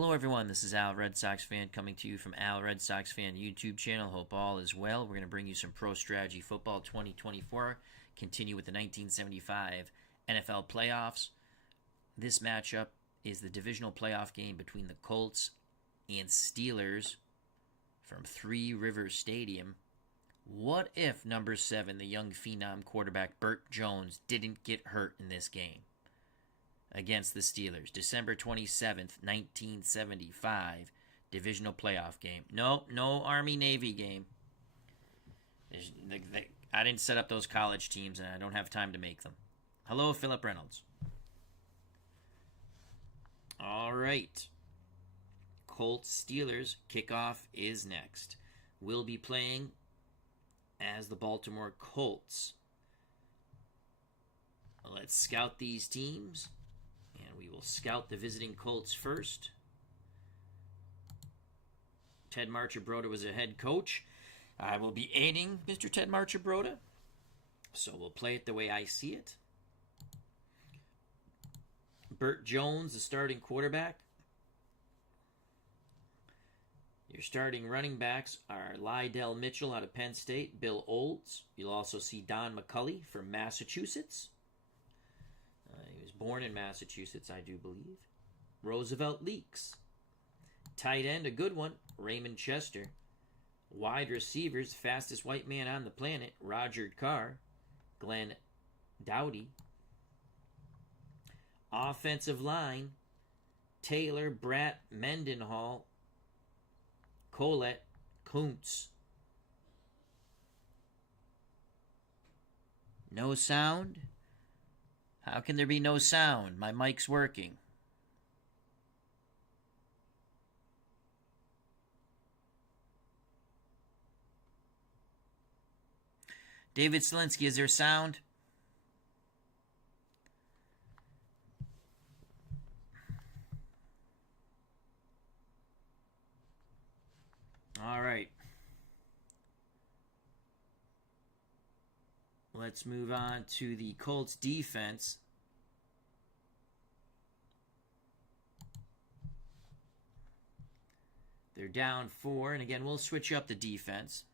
Hello everyone, this is Al RedSoxFan coming to you from Al RedSoxFan YouTube channel. Hope all is well. We're going to bring you some Pro Strategy Football 2024, continue with the 1975 NFL Playoffs. This matchup is the Divisional Playoff game between the Colts and Steelers from Three Rivers Stadium. What if number 7, the young phenom quarterback Bert Jones, didn't get hurt in this game against the Steelers? December 27th, 1975, Divisional Playoff game. No Army-Navy game. I didn't set up those college teams, and I don't have time to make them. Hello, Philip Reynolds. All right. Colts Steelers kickoff is next. We'll be playing as the Baltimore Colts. Let's scout these teams. And we will scout the visiting Colts first. Ted Marchibroda was a head coach. I will be aiding Mr. Ted Marchibroda. So we'll play it the way I see it. Bert Jones, the starting quarterback. Your starting running backs are Lydell Mitchell out of Penn State, Bill Olds. You'll also see Don McCulley from Massachusetts. He was born in Massachusetts, I do believe. Roosevelt Leaks. Tight end, a good one, Raymond Chester. Wide receivers, fastest white man on the planet, Roger Carr. Glenn Dowdy. Offensive line, Taylor, Bratt, Mendenhall, Colette, Kuntz. No sound? How can there be no sound? My mic's working. David Selinsky, is there sound? All right. Let's move on to the Colts defense. They're down 4, and again, we'll switch up the defense.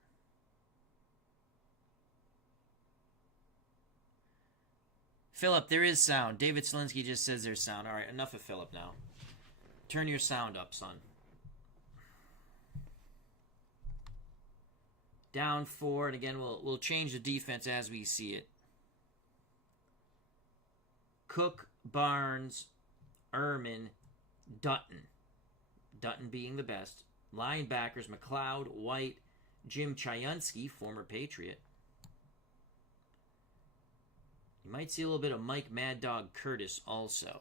Philip, there is sound. David Selinsky just says there's sound. All right, enough of Philip now. Turn your sound up, son. Down 4, and again, we'll change the defense as we see it. Cook, Barnes, Ehrman, Dutton. Dutton being the best. Linebackers, McLeod, White, Jim Chyunsky, former Patriot. You might see a little bit of Mike Mad Dog Curtis also.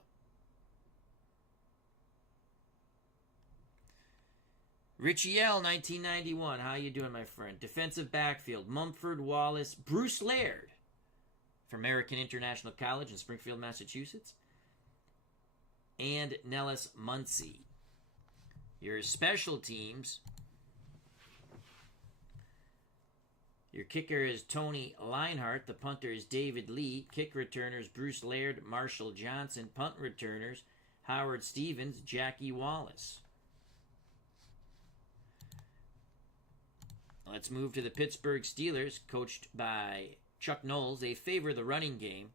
Richie L, 1991. How you doing, my friend? Defensive backfield, Mumford, Wallace, Bruce Laird from American International College in Springfield, Massachusetts, and Nellis Muncie. Your special teams, your kicker is Tony Leinhart. The punter is David Lee. Kick returners, Bruce Laird, Marshall Johnson. Punt returners, Howard Stevens, Jackie Wallace. Let's move to the Pittsburgh Steelers, coached by Chuck Knowles. They favor the running game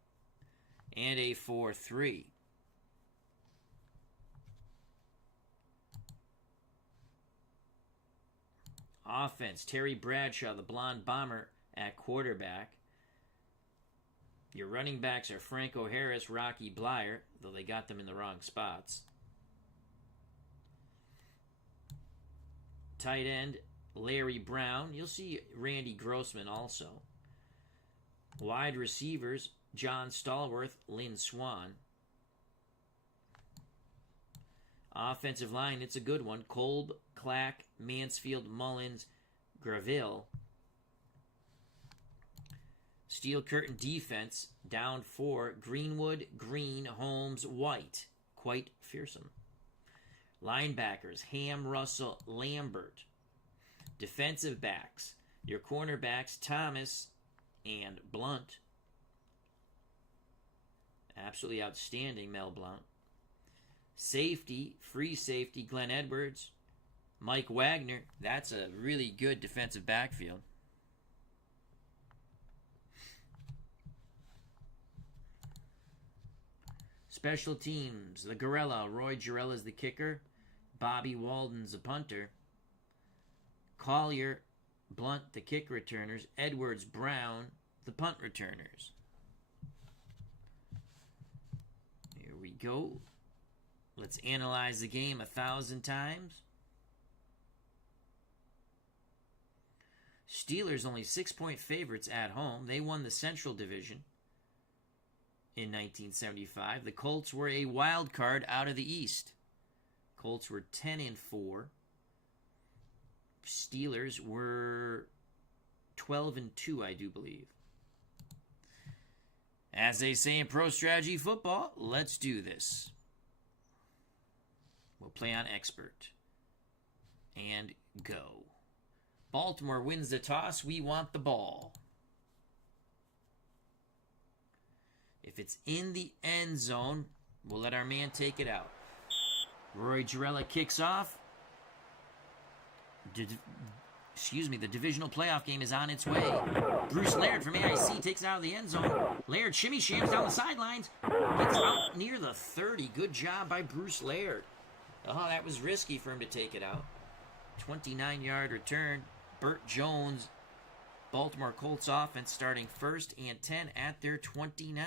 and a 4-3. Offense, Terry Bradshaw, the blonde bomber, at quarterback. Your running backs are Franco Harris, Rocky Bleier, though they got them in the wrong spots. Tight end, Larry Brown. You'll see Randy Grossman also. Wide receivers, John Stallworth, Lynn Swan. Offensive line, it's a good one. Kolb, Clack, Mansfield, Mullins, Graville. Steel Curtain defense, down 4. Greenwood, Green, Holmes, White. Quite fearsome. Linebackers, Ham, Russell, Lambert. Defensive backs, your cornerbacks, Thomas and Blunt. Absolutely outstanding, Mel Blount. Safety, free safety, Glenn Edwards. Mike Wagner. That's a really good defensive backfield. Special teams, the Gorilla. Roy Girella's the kicker. Bobby Walden's the punter. Collier, Blunt, the kick returners. Edwards, Brown, the punt returners. Here we go. Let's analyze the game 1,000 times. Steelers only 6-point favorites at home. They won the Central Division in 1975. The Colts were a wild card out of the East. Colts were 10-4. Steelers were 12-2, I do believe. As they say in Pro Strategy Football, let's do this. We'll play on expert. And go. Baltimore wins the toss. We want the ball. If it's in the end zone, we'll let our man take it out. Roy Girella kicks off. The Divisional Playoff game is on its way. Bruce Laird from AIC takes it out of the end zone. Laird shimmy shams down the sidelines. Gets out near the 30. Good job by Bruce Laird. Oh, that was risky for him to take it out. 29-yard return. Bert Jones, Baltimore Colts offense, starting 1st and 10 at their 29.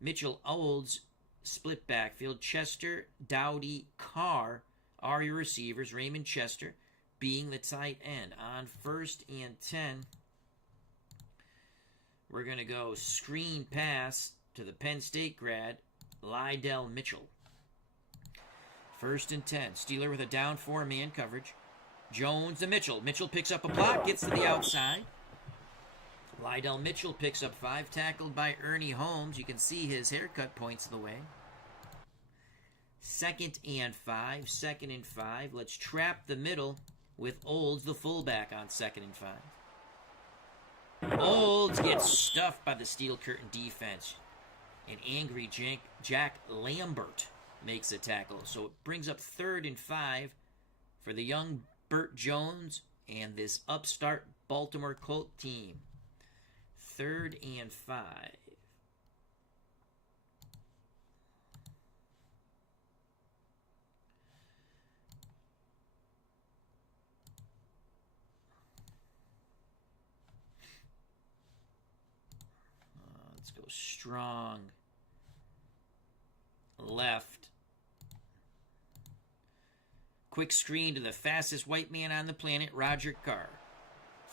Mitchell Olds, split backfield. Chester, Dowdy, Carr are your receivers. Raymond Chester being the tight end. On 1st and 10, we're going to go screen pass to the Penn State grad, Lydell Mitchell. 1st and 10. Steeler with a down 4-man coverage. Jones to Mitchell. Mitchell picks up a block, gets to the outside. Lydell Mitchell picks up 5, tackled by Ernie Holmes. You can see his haircut points the way. 2nd and 5. 2nd and 5. Let's trap the middle with Olds, the fullback, on 2nd and 5. Olds gets stuffed by the Steel Curtain defense. And angry Jack Lambert makes a tackle. So it brings up 3rd and 5 for the young Bert Jones and this upstart Baltimore Colt team. 3rd and 5. Let's go strong left. Quick screen to the fastest white man on the planet, Roger Carr.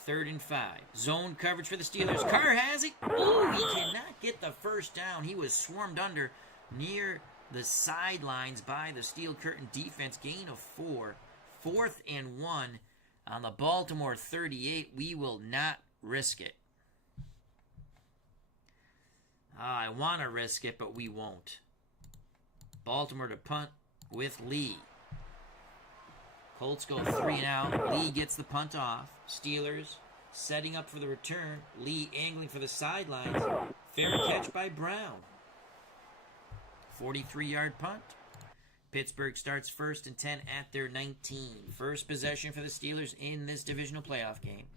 3rd and 5. Zone coverage for the Steelers. Carr has it. Oh, he cannot get the first down. He was swarmed under near the sidelines by the Steel Curtain defense. Gain of 4. 4th and 1 on the Baltimore 38. We will not risk it. I want to risk it, but we won't. Baltimore to punt with Lee. Colts go 3 and out. Lee gets the punt off. Steelers setting up for the return. Lee angling for the sidelines. Fair catch by Brown. 43-yard punt. Pittsburgh starts 1st and 10 at their 19. First possession for the Steelers in this divisional playoff game.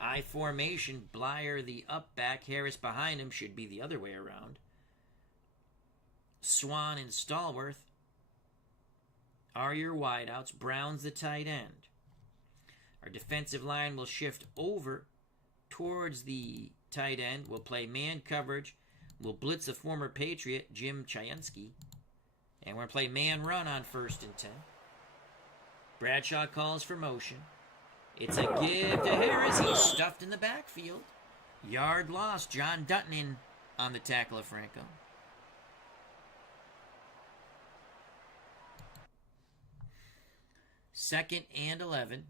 I formation. Blyer the up back. Harris behind him. Should be the other way around. Swan and Stallworth are your wideouts. Brown's the tight end. Our defensive line will shift over towards the tight end. We'll play man coverage. We'll blitz a former Patriot, Jim Chiansky. And we're going to play man run on 1st and 10. Bradshaw calls for motion. It's a give to Harris. He's stuffed in the backfield. Yard lost. John Dutton in on the tackle of Franco. Second and 11.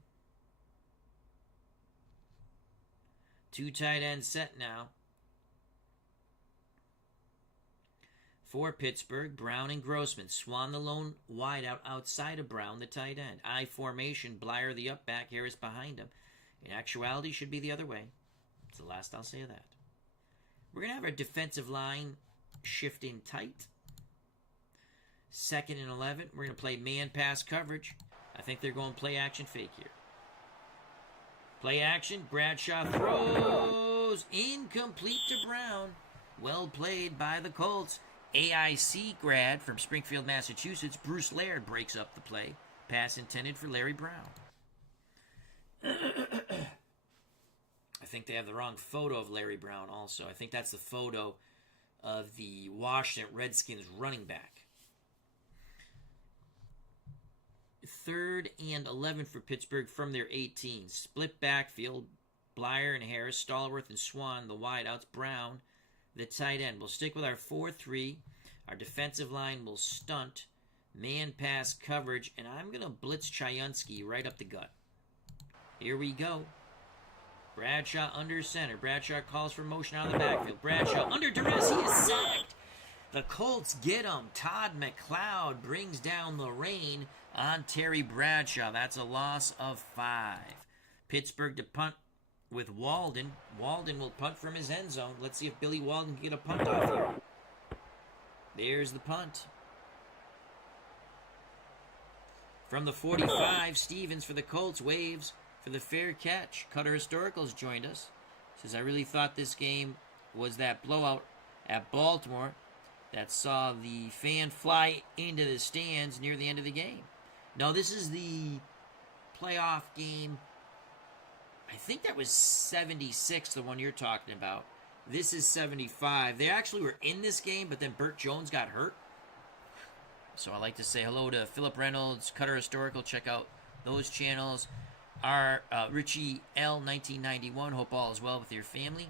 2 tight ends set now. For Pittsburgh, Brown and Grossman. Swan the lone wideout outside of Brown, the tight end. I formation, Blyer the up back, Harris behind him. In actuality, should be the other way. It's the last I'll say of that. We're going to have our defensive line shift in tight. 2nd and 11. We're going to play man pass coverage. I think they're going play action fake here. Play action. Bradshaw throws. Incomplete to Brown. Well played by the Colts. AIC grad from Springfield, Massachusetts. Bruce Laird breaks up the play. Pass intended for Larry Brown. I think they have the wrong photo of Larry Brown also. I think that's the photo of the Washington Redskins running back. 3rd and 11 for Pittsburgh from their 18. Split backfield. Blyer and Harris, Stallworth and Swan, the wideouts. Brown, the tight end. We'll stick with our 4-3. Our defensive line will stunt. Man pass coverage. And I'm going to blitz Chayunsky right up the gut. Here we go. Bradshaw under center. Bradshaw calls for motion out of the backfield. Bradshaw under duress. He is sacked. The Colts get him. Todd McLeod brings down the rain on Terry Bradshaw. That's a loss of 5. Pittsburgh to punt with Walden. Walden will punt from his end zone. Let's see if Billy Walden can get a punt off here. There's the punt. From the 45, Stevens for the Colts waves for the fair catch. Cutter Historicals joined us. Says, I really thought this game was that blowout at Baltimore that saw the fan fly into the stands near the end of the game. No, this is the playoff game. I think that was 76, the one you're talking about. This is 75. They actually were in this game, but then Bert Jones got hurt. So I'd like to say hello to Philip Reynolds, Cutter Historical. Check out those channels. Our Richie L. 1991. Hope all is well with your family.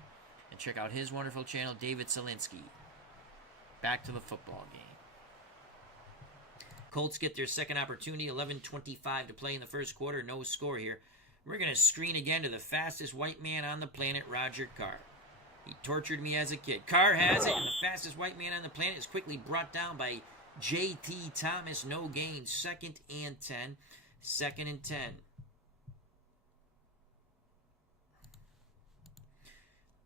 And check out his wonderful channel, David Selinsky. Back to the football game. Colts get their second opportunity. 11:25 to play in the first quarter. No score here. We're going to screen again to the fastest white man on the planet, Roger Carr. He tortured me as a kid. Carr has it, and the fastest white man on the planet is quickly brought down by J.T. Thomas. No gain. 2nd and 10. 2nd and 10.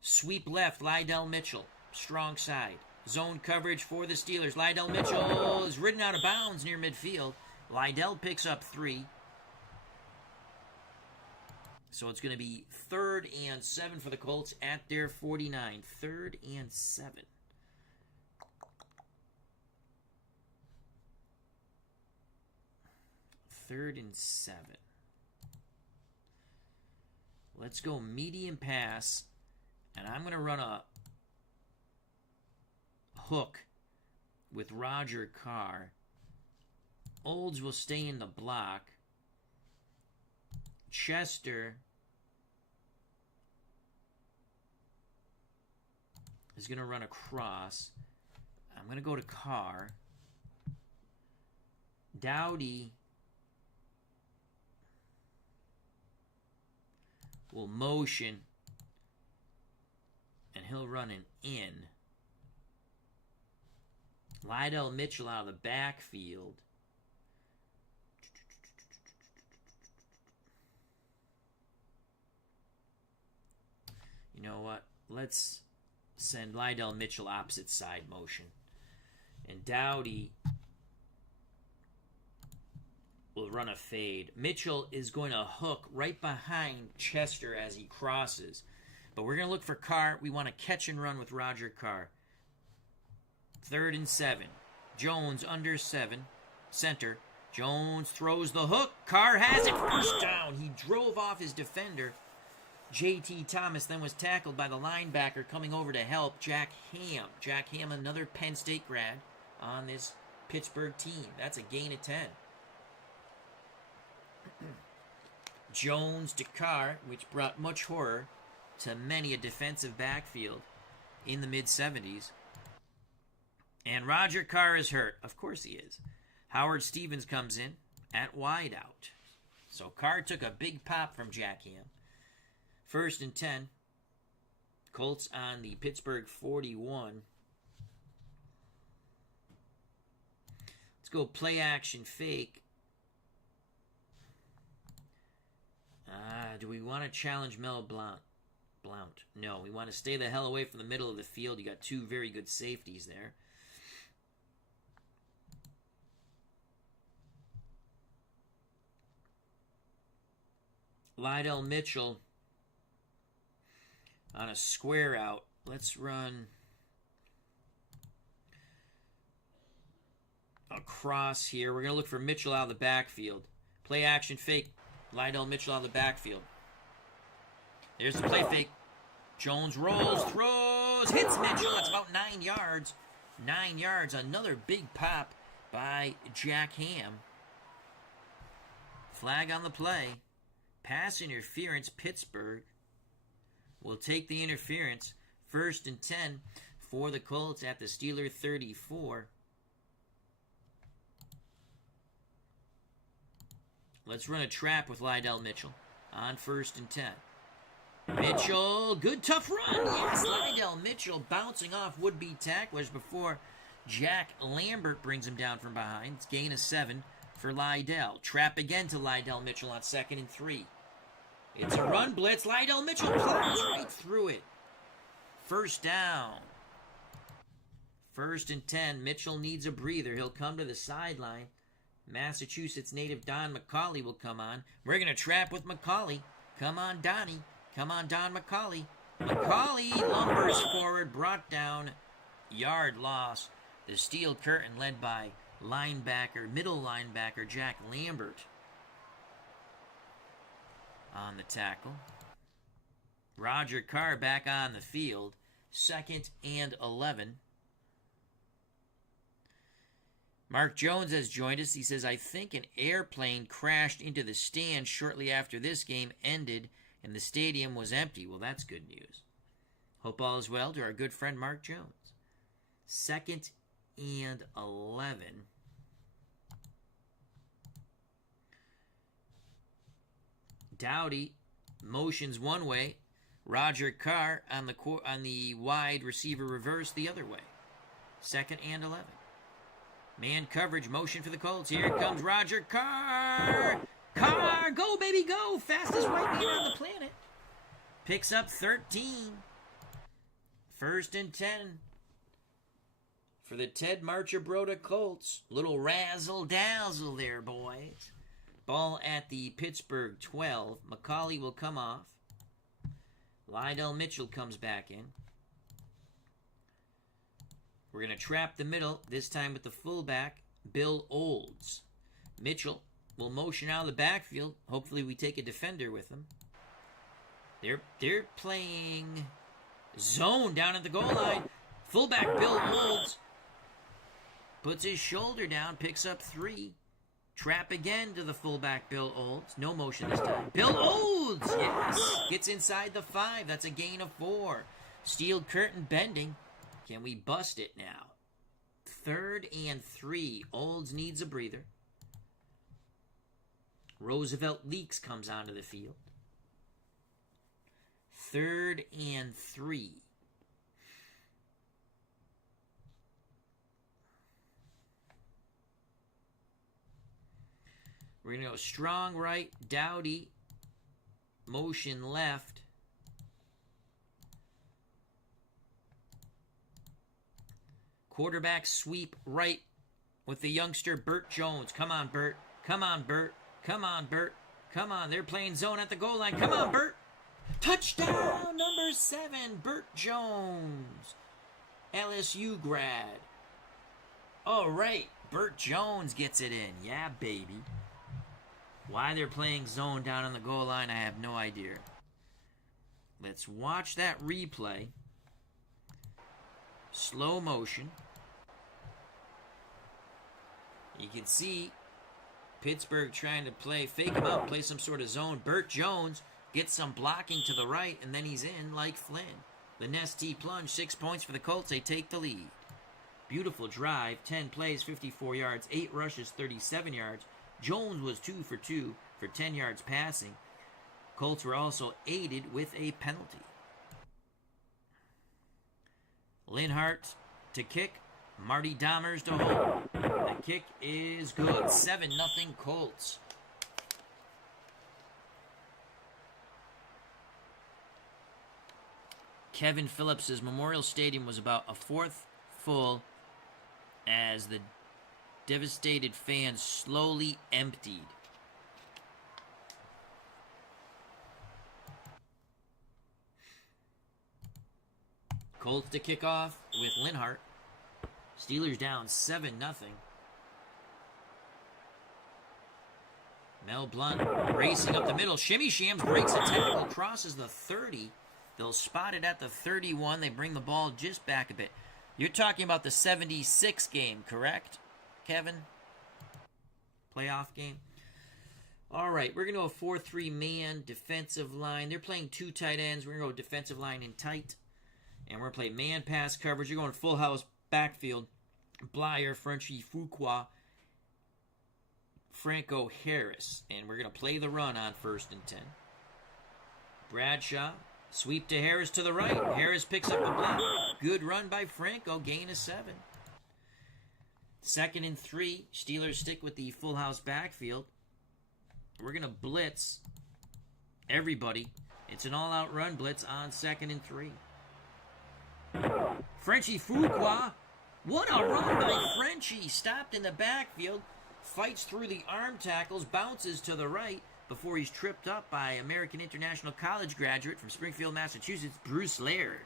Sweep left, Lydell Mitchell. Strong side. Zone coverage for the Steelers. Lydell Mitchell is ridden out of bounds near midfield. Lydell picks up 3. So it's going to be 3rd and 7 for the Colts at their 49. 3rd and 7. Third and 7. Let's go medium pass. And I'm going to run a hook with Roger Carr. Olds will stay in the block. Chester is going to run across. I'm going to go to Carr. Dowdy will motion, and he'll run an in. Lydell Mitchell out of the backfield. You know what? Let's send Lydell Mitchell opposite side motion. And Dowdy will run a fade. Mitchell is going to hook right behind Chester as he crosses. But we're going to look for Carr. We want to catch and run with Roger Carr. 3rd and 7. Jones under 7. Center. Jones throws the hook. Carr has it. First down. He drove off his defender. J.T. Thomas then was tackled by the linebacker coming over to help, Jack Ham. Jack Ham, another Penn State grad on this Pittsburgh team. That's a gain of 10. Jones to Carr, which brought much horror to many a defensive backfield in the mid-70s. And Roger Carr is hurt. Of course he is. Howard Stevens comes in at wideout. So Carr took a big pop from Jack Ham. 1st and 10. Colts on the Pittsburgh 41. Let's go play action fake. Do we want to challenge Mel Blount? No, we want to stay the hell away from the middle of the field. You got 2 very good safeties there. Lydell Mitchell on a square out. Let's run across here. We're going to look for Mitchell out of the backfield. Play action fake. Lydell Mitchell out of the backfield. There's the play fake. Jones rolls, throws, hits Mitchell. That's about 9 yards. 9 yards. Another big pop by Jack Ham. Flag on the play. Pass interference. Pittsburgh will take the interference. 1st and 10 for the Colts at the Steeler 34. Let's run a trap with Lydell Mitchell on 1st and 10. Mitchell, good tough run. Yes, Lydell Mitchell bouncing off would-be tacklers before Jack Lambert brings him down from behind. It's gain of 7 for Lydell. Trap again to Lydell Mitchell on 2nd and 3. It's a run blitz. Lydell Mitchell plows right through it. 1st down. 1st and 10. Mitchell needs a breather. He'll come to the sideline. Massachusetts native Don McCauley will come on. We're going to trap with McCauley. Come on, Donnie. Come on, Don McCauley. McCauley lumbers forward, brought down, yard loss. The steel curtain led by middle linebacker Jack Lambert on the tackle. Roger Carr back on the field. 2nd and 11. Mark Jones has joined us. He says, I think an airplane crashed into the stand shortly after this game ended and the stadium was empty. Well, that's good news. Hope all is well to our good friend Mark Jones. 2nd and 11. Dowdy motions one way. Roger Carr on the wide receiver reverse the other way. 2nd and 11. Man coverage, motion for the Colts. Here comes Roger Carr. Carr, go, baby, go. Fastest right man on the planet. Picks up 13. 1st and 10 for the Ted Marchibroda Colts. Little razzle-dazzle there, boys. Ball at the Pittsburgh 12. McCauley will come off. Lydell Mitchell comes back in. We're going to trap the middle, this time with the fullback, Bill Olds. Mitchell will motion out of the backfield. Hopefully we take a defender with him. They're playing zone down at the goal line. Fullback Bill Olds puts his shoulder down, picks up 3. Trap again to the fullback Bill Olds. No motion this time. Bill Olds, yes, gets inside the 5. That's a gain of 4. Steel curtain bending. Can we bust it now? 3rd and 3. Olds needs a breather. Roosevelt Leaks comes onto the field. 3rd and 3. We're going to go strong right. Dowdy. Motion left. Quarterback sweep right with the youngster Bert Jones. Come on, Bert. Come on, Bert. Come on, Bert. Come on. They're playing zone at the goal line. Come on, Bert. Touchdown, number 7, Bert Jones. LSU grad. All right, Bert Jones gets it in. Yeah, baby. Why they're playing zone down on the goal line, I have no idea. Let's watch that replay. Slow motion. You can see Pittsburgh trying to fake him out, play some sort of zone. Bert Jones gets some blocking to the right, and then he's in like Flynn. The Nestea plunge, 6 points for the Colts. They take the lead. Beautiful drive, 10 plays, 54 yards, 8 rushes, 37 yards. Jones was 2 for 2 for 10 yards passing. Colts were also aided with a penalty. Linhart to kick. Marty Dahmers to hold. The kick is good. 7-0 Colts. Kevin Phillips' Memorial Stadium was about a fourth full as the devastated fans slowly emptied. Colts to kick off with Linhart. Steelers down 7-0. Mel Blount racing up the middle. Shimmy Shams breaks a tackle, crosses the 30. They'll spot it at the 31. They bring the ball just back a bit. You're talking about the 76 game, correct, Kevin? Playoff game? All right, we're going to go 4-3 man defensive line. They're playing 2 tight ends. We're going to go defensive line in tight. And we're going to play man pass coverage. You're going full house backfield. Blyer, Frenchie, Fuqua, Franco, Harris. And we're going to play the run on 1st and 10. Bradshaw, sweep to Harris to the right. Harris picks up the block. Good run by Franco, gain of 7. 2nd and 3. Steelers stick with the full house backfield. We're going to blitz everybody. It's an all-out run blitz on 2nd and 3. Frenchie Fuqua. What a run by Frenchie. Stopped in the backfield. Fights through the arm tackles. Bounces to the right before he's tripped up by American International College graduate from Springfield, Massachusetts, Bruce Laird.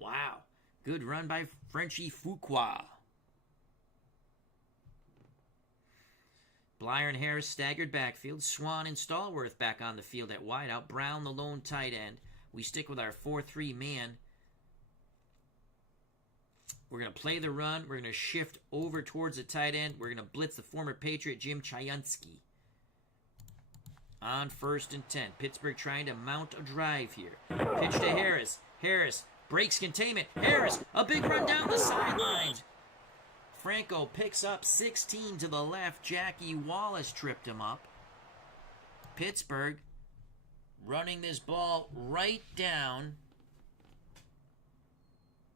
Wow. Good run by Frenchie Fuqua. Blyer and Harris staggered backfield. Swan and Stallworth back on the field at wideout. Brown the lone tight end. We stick with our 4-3 man. We're going to play the run. We're going to shift over towards the tight end. We're going to blitz the former Patriot Jim Chayansky. On 1st and 10. Pittsburgh trying to mount a drive here. Pitch to Harris. Harris breaks containment. Harris, a big run down the sidelines. Franco picks up 16 to the left. Jackie Wallace tripped him up. Pittsburgh running this ball right down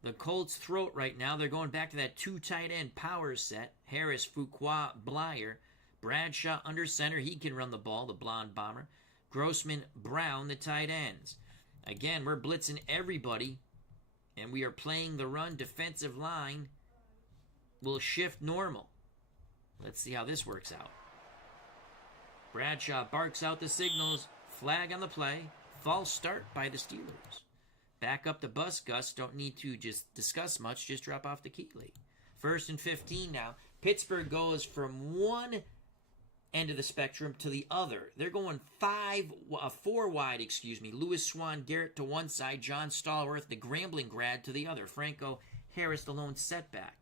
the Colts' throat right now. They're going back to that 2 tight end power set. Harris, Fuqua, Blyer. Bradshaw under center. He can run the ball, the blonde bomber. Grossman, Brown, the tight ends. Again, we're blitzing everybody, and we are playing the run. Defensive line will shift normal. Let's see how this works out. Bradshaw barks out the signals. Flag on the play. False start by the Steelers. Back up the bus, Gus. Don't need to just discuss much. Just drop off the Keeley. 1st and 15 now. Pittsburgh goes from one end of the spectrum to the other. They're going 4 wide, Louis Swan Garrett to one side. John Stallworth, the Grambling grad, to the other. Franco Harris, the lone setback.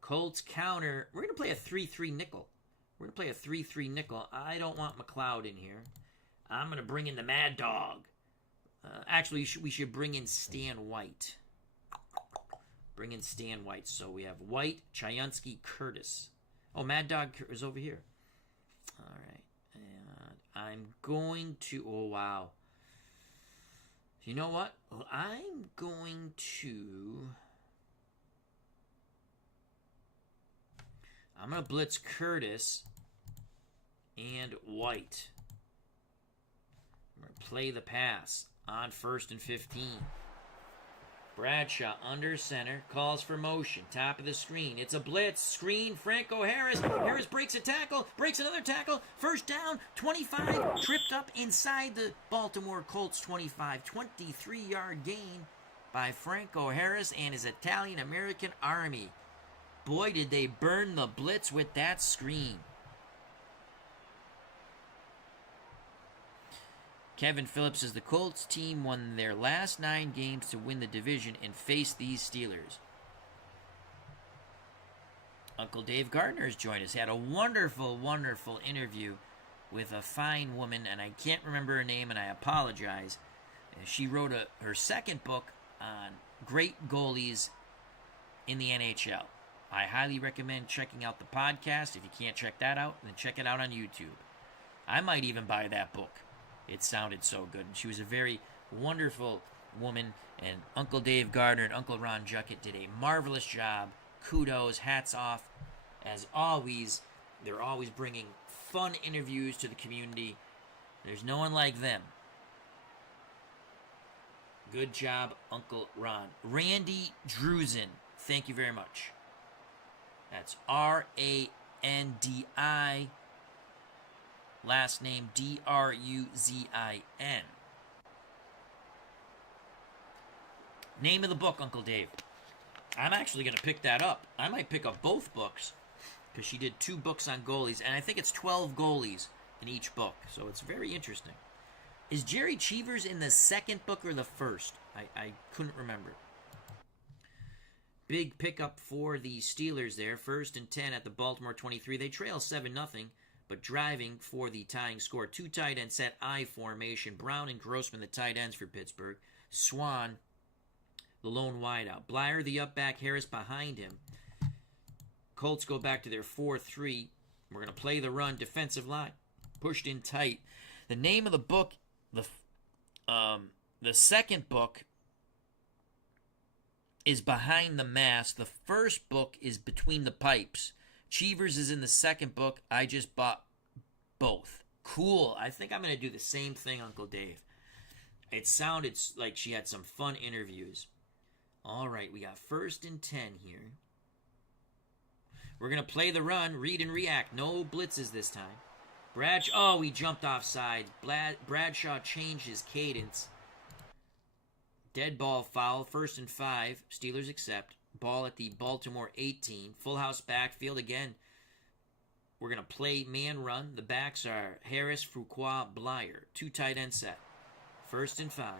Colts counter. We're going to play a 3-3 nickel. We're going to play a 3-3 nickel. I don't want McLeod in here. I'm going to bring in the Mad Dog. Actually, we should bring in Stan White. Bring in Stan White. So we have White, Chayansky, Curtis. Oh, Mad Dog is over here. All right. And I'm going to... Oh, wow. You know what? Well, I'm going to... I'm going to blitz Curtis and White. I'm going to play the pass on 1st and 15. Bradshaw under center, calls for motion, top of the screen. It's a blitz, screen, Franco Harris. Harris breaks a tackle, breaks another tackle. 1st down, 25, tripped up inside the Baltimore Colts 25. 23-yard gain by Franco Harris and his Italian-American army. Boy, did they burn the blitz with that screen. Kevin Phillips says the Colts team won their last 9 games to win the division and face these Steelers. Uncle Dave Gardner has joined us. He had a wonderful, wonderful interview with a fine woman, and I can't remember her name, and I apologize. She wrote her 2nd book on great goalies in the NHL. I highly recommend checking out the podcast. If you can't check that out, then check it out on YouTube. I might even buy that book. It sounded so good. And she was a very wonderful woman. And Uncle Dave Gardner and Uncle Ron Juckett did a marvelous job. Kudos, hats off. As always, they're always bringing fun interviews to the community. There's no one like them. Good job, Uncle Ron. Randy Drusen, thank you very much. That's Randi Last name Druzin. Name of the book, Uncle Dave. I'm actually going to pick that up. I might pick up both books because she did 2 books on goalies, and I think it's 12 goalies in each book, so it's very interesting. Is Jerry Cheevers in the second book or the first? I couldn't remember. Big pickup for the Steelers there. 1st and 10 at the Baltimore 23. They trail 7-0, but driving for the tying score. 2 tight end set I formation. Brown and Grossman, the tight ends for Pittsburgh. Swan, the lone wideout. Blyer, the up back. Harris behind him. Colts go back to their 4-3. We're going to play the run. Defensive line pushed in tight. The name of the book, the second book, is Behind the Mask. The first book is Between the Pipes. Cheevers is in the second book. I just bought both. Cool. I think I'm going to do the same thing, Uncle Dave. It sounded like she had some fun interviews. All right, we got 1st and 10 here. We're going to play the run, read and react. No blitzes this time. Bradshaw, he jumped offside. Bradshaw changed his cadence. Dead ball foul, 1st and 5. Steelers accept. Ball at the Baltimore 18. Full house backfield again. We're going to play man run. The backs are Harris, Fuqua, Blyer. 2 tight end set. 1st and 5.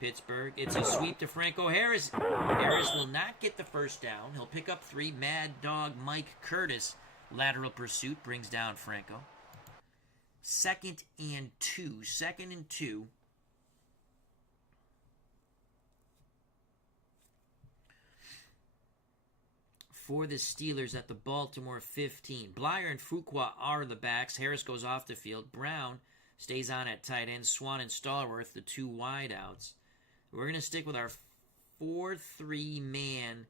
Pittsburgh. It's a sweep to Franco Harris. Harris will not get the first down. He'll pick up 3. Mad Dog Mike Curtis. Lateral pursuit brings down Franco. 2nd and 2. 2nd and 2. For the Steelers at the Baltimore 15. Blyer and Fuqua are the backs. Harris goes off the field. Brown stays on at tight end. Swan and Stallworth, the 2 wideouts. We're going to stick with our 4-3 man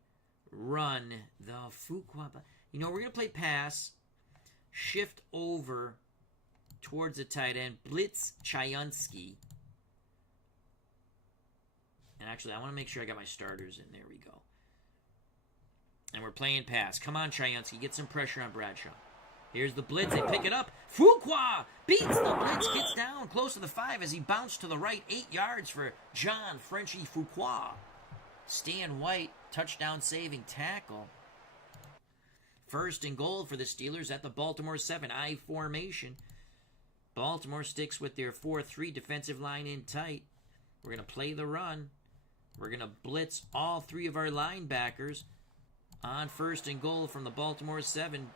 run. The Fuqua. We're going to play pass. Shift over towards the tight end. Blitz Chayunsky. And actually, I want to make sure I got my starters in. There we go. And we're playing pass. Come on, Chayunsky. Get some pressure on Bradshaw. Here's the blitz. They pick it up. Fuqua beats the blitz. Gets down close to the 5 as he bounced to the right. 8 yards for John Frenchie Fuqua. Stan White, touchdown saving tackle. 1st and goal for the Steelers at the Baltimore 7. I formation. Baltimore sticks with their 4-3 defensive line in tight. We're going to play the run. We're going to blitz all 3 of our linebackers. On 1st and goal from the Baltimore 7.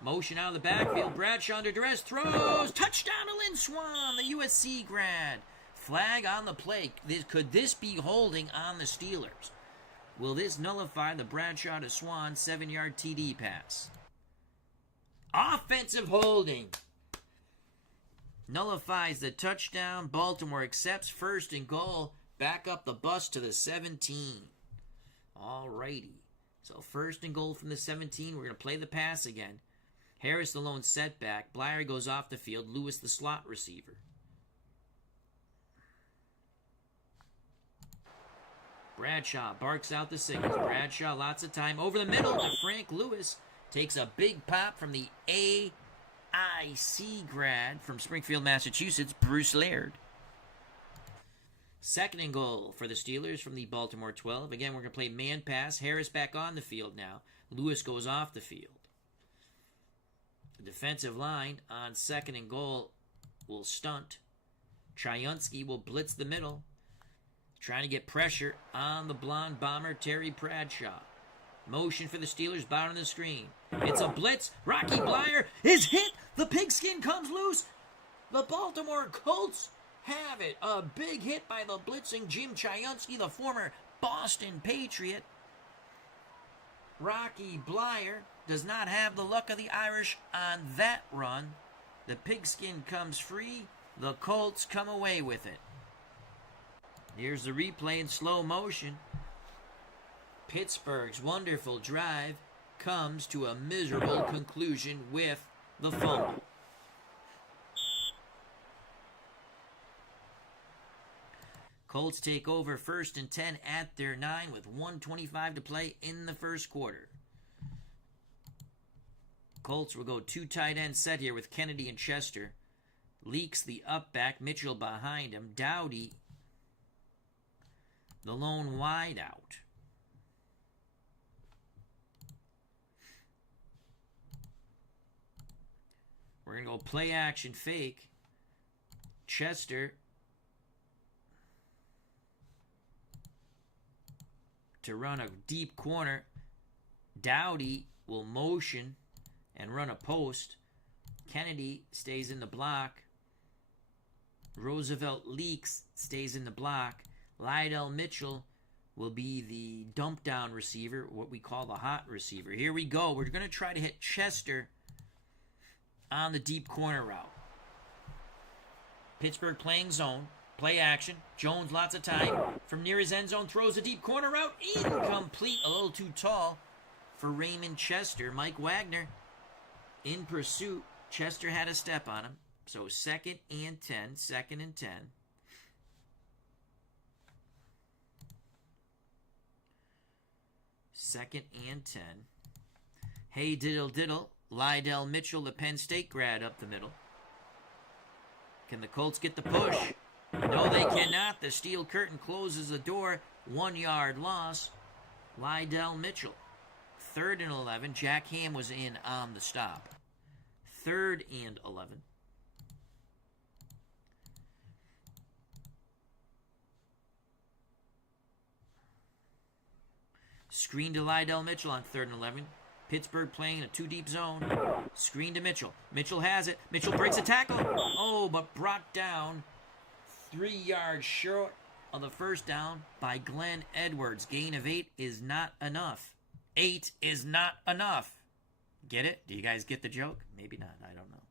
Motion out of the backfield. Bradshaw under duress. Throws. Touchdown to Lynn Swan, the USC grad. Flag on the play. Could this be holding on the Steelers? Will this nullify the Bradshaw to Swan 7-yard TD pass? Offensive holding. Nullifies the touchdown. Baltimore accepts 1st and goal. Back up the bus to the 17. All righty. So 1st and goal from the 17. We're going to play the pass again. Harris the lone setback. Blyer goes off the field. Lewis the slot receiver. Bradshaw barks out the signals. Bradshaw lots of time. Over the middle to Frank Lewis. Takes a big pop from the AIC grad from Springfield, Massachusetts, Bruce Laird. 2nd and goal for the Steelers from the Baltimore 12. Again, we're going to play man pass. Harris back on the field now. Lewis goes off the field. The defensive line on 2nd and goal will stunt. Chayunsky will blitz the middle. Trying to get pressure on the blonde bomber, Terry Bradshaw. Motion for the Steelers, bound on the screen. It's a blitz. Rocky Blyer is hit. The pigskin comes loose. The Baltimore Colts have it. A big hit by the blitzing Jim Chayunsky, the former Boston Patriot. Rocky Blyer does not have the luck of the Irish on that run. The pigskin comes free. The Colts come away with it. Here's the replay in slow motion. Pittsburgh's wonderful drive comes to a miserable conclusion with the fumble. Colts take over 1st and 10 at their 9 with 1:25 to play in the first quarter. Colts will go 2 tight end set here with Kennedy and Chester. Leaks the up back. Mitchell behind him. Dowdy, the lone wide out. We're going to go play action fake. Chester to run a deep corner. Dowdy will motion and run a post. Kennedy stays in the block. Roosevelt leaks, stays in the block. Lydell Mitchell will be the dump down receiver, what we call the hot receiver. Here we go. We're going to try to hit Chester on the deep corner route. Pittsburgh playing zone. Play action. Jones, lots of time. From near his end zone, throws a deep corner route. Incomplete. A little too tall for Raymond Chester. Mike Wagner in pursuit. Chester had a step on him. So 2nd and 10. 2nd and 10. Second and 10. Hey, diddle diddle. Lydell Mitchell, the Penn State grad, up the middle. Can the Colts get the push? No, they cannot. The steel curtain closes the door. 1 yard loss. Lydell Mitchell. 3rd and 11. Jack Ham was in on the stop. 3rd and 11. Screen to Lydell Mitchell on 3rd and 11. Pittsburgh playing a 2-deep zone. Screen to Mitchell. Mitchell has it. Mitchell breaks a tackle. Oh, but brought down 3 yards short of the first down by Glenn Edwards. Gain of 8 is not enough. 8 is not enough. Get it? Do you guys get the joke? Maybe not. I don't know.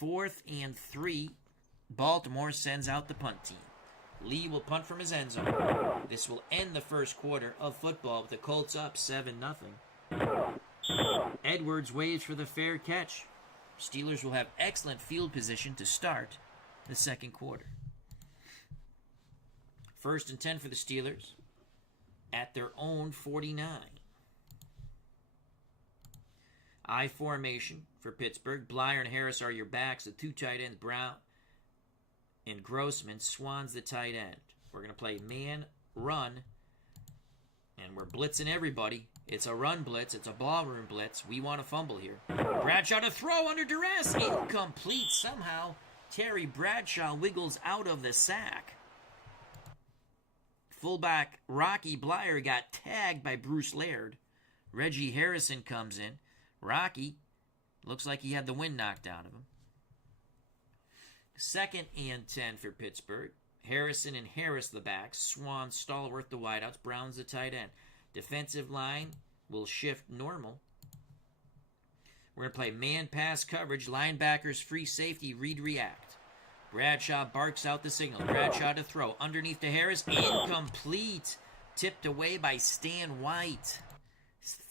4th and 3. Baltimore sends out the punt team. Lee will punt from his end zone. This will end the first quarter of football with the Colts up 7-0. Edwards waits for the fair catch. Steelers will have excellent field position to start the second quarter. 1st and 10 for the Steelers at their own 49. I formation for Pittsburgh. Blyer and Harris are your backs. The 2 tight ends, Brown and Grossman. Swan's the tight end. We're going to play man, run, and we're blitzing everybody. It's a run blitz. It's a ballroom blitz. We want to fumble here. Bradshaw to throw under duress. Incomplete somehow. Terry Bradshaw wiggles out of the sack. Fullback Rocky Blyer got tagged by Bruce Laird. Reggie Harrison comes in. Rocky looks like he had the wind knocked out of him. 2nd and 10 for Pittsburgh. Harrison and Harris the backs. Swan, Stallworth the wideouts. Brown's the tight end. Defensive line will shift normal. We're going to play man pass coverage. Linebackers free safety read react. Bradshaw barks out the signal. Bradshaw to throw. Underneath to Harris. Incomplete. Tipped away by Stan White.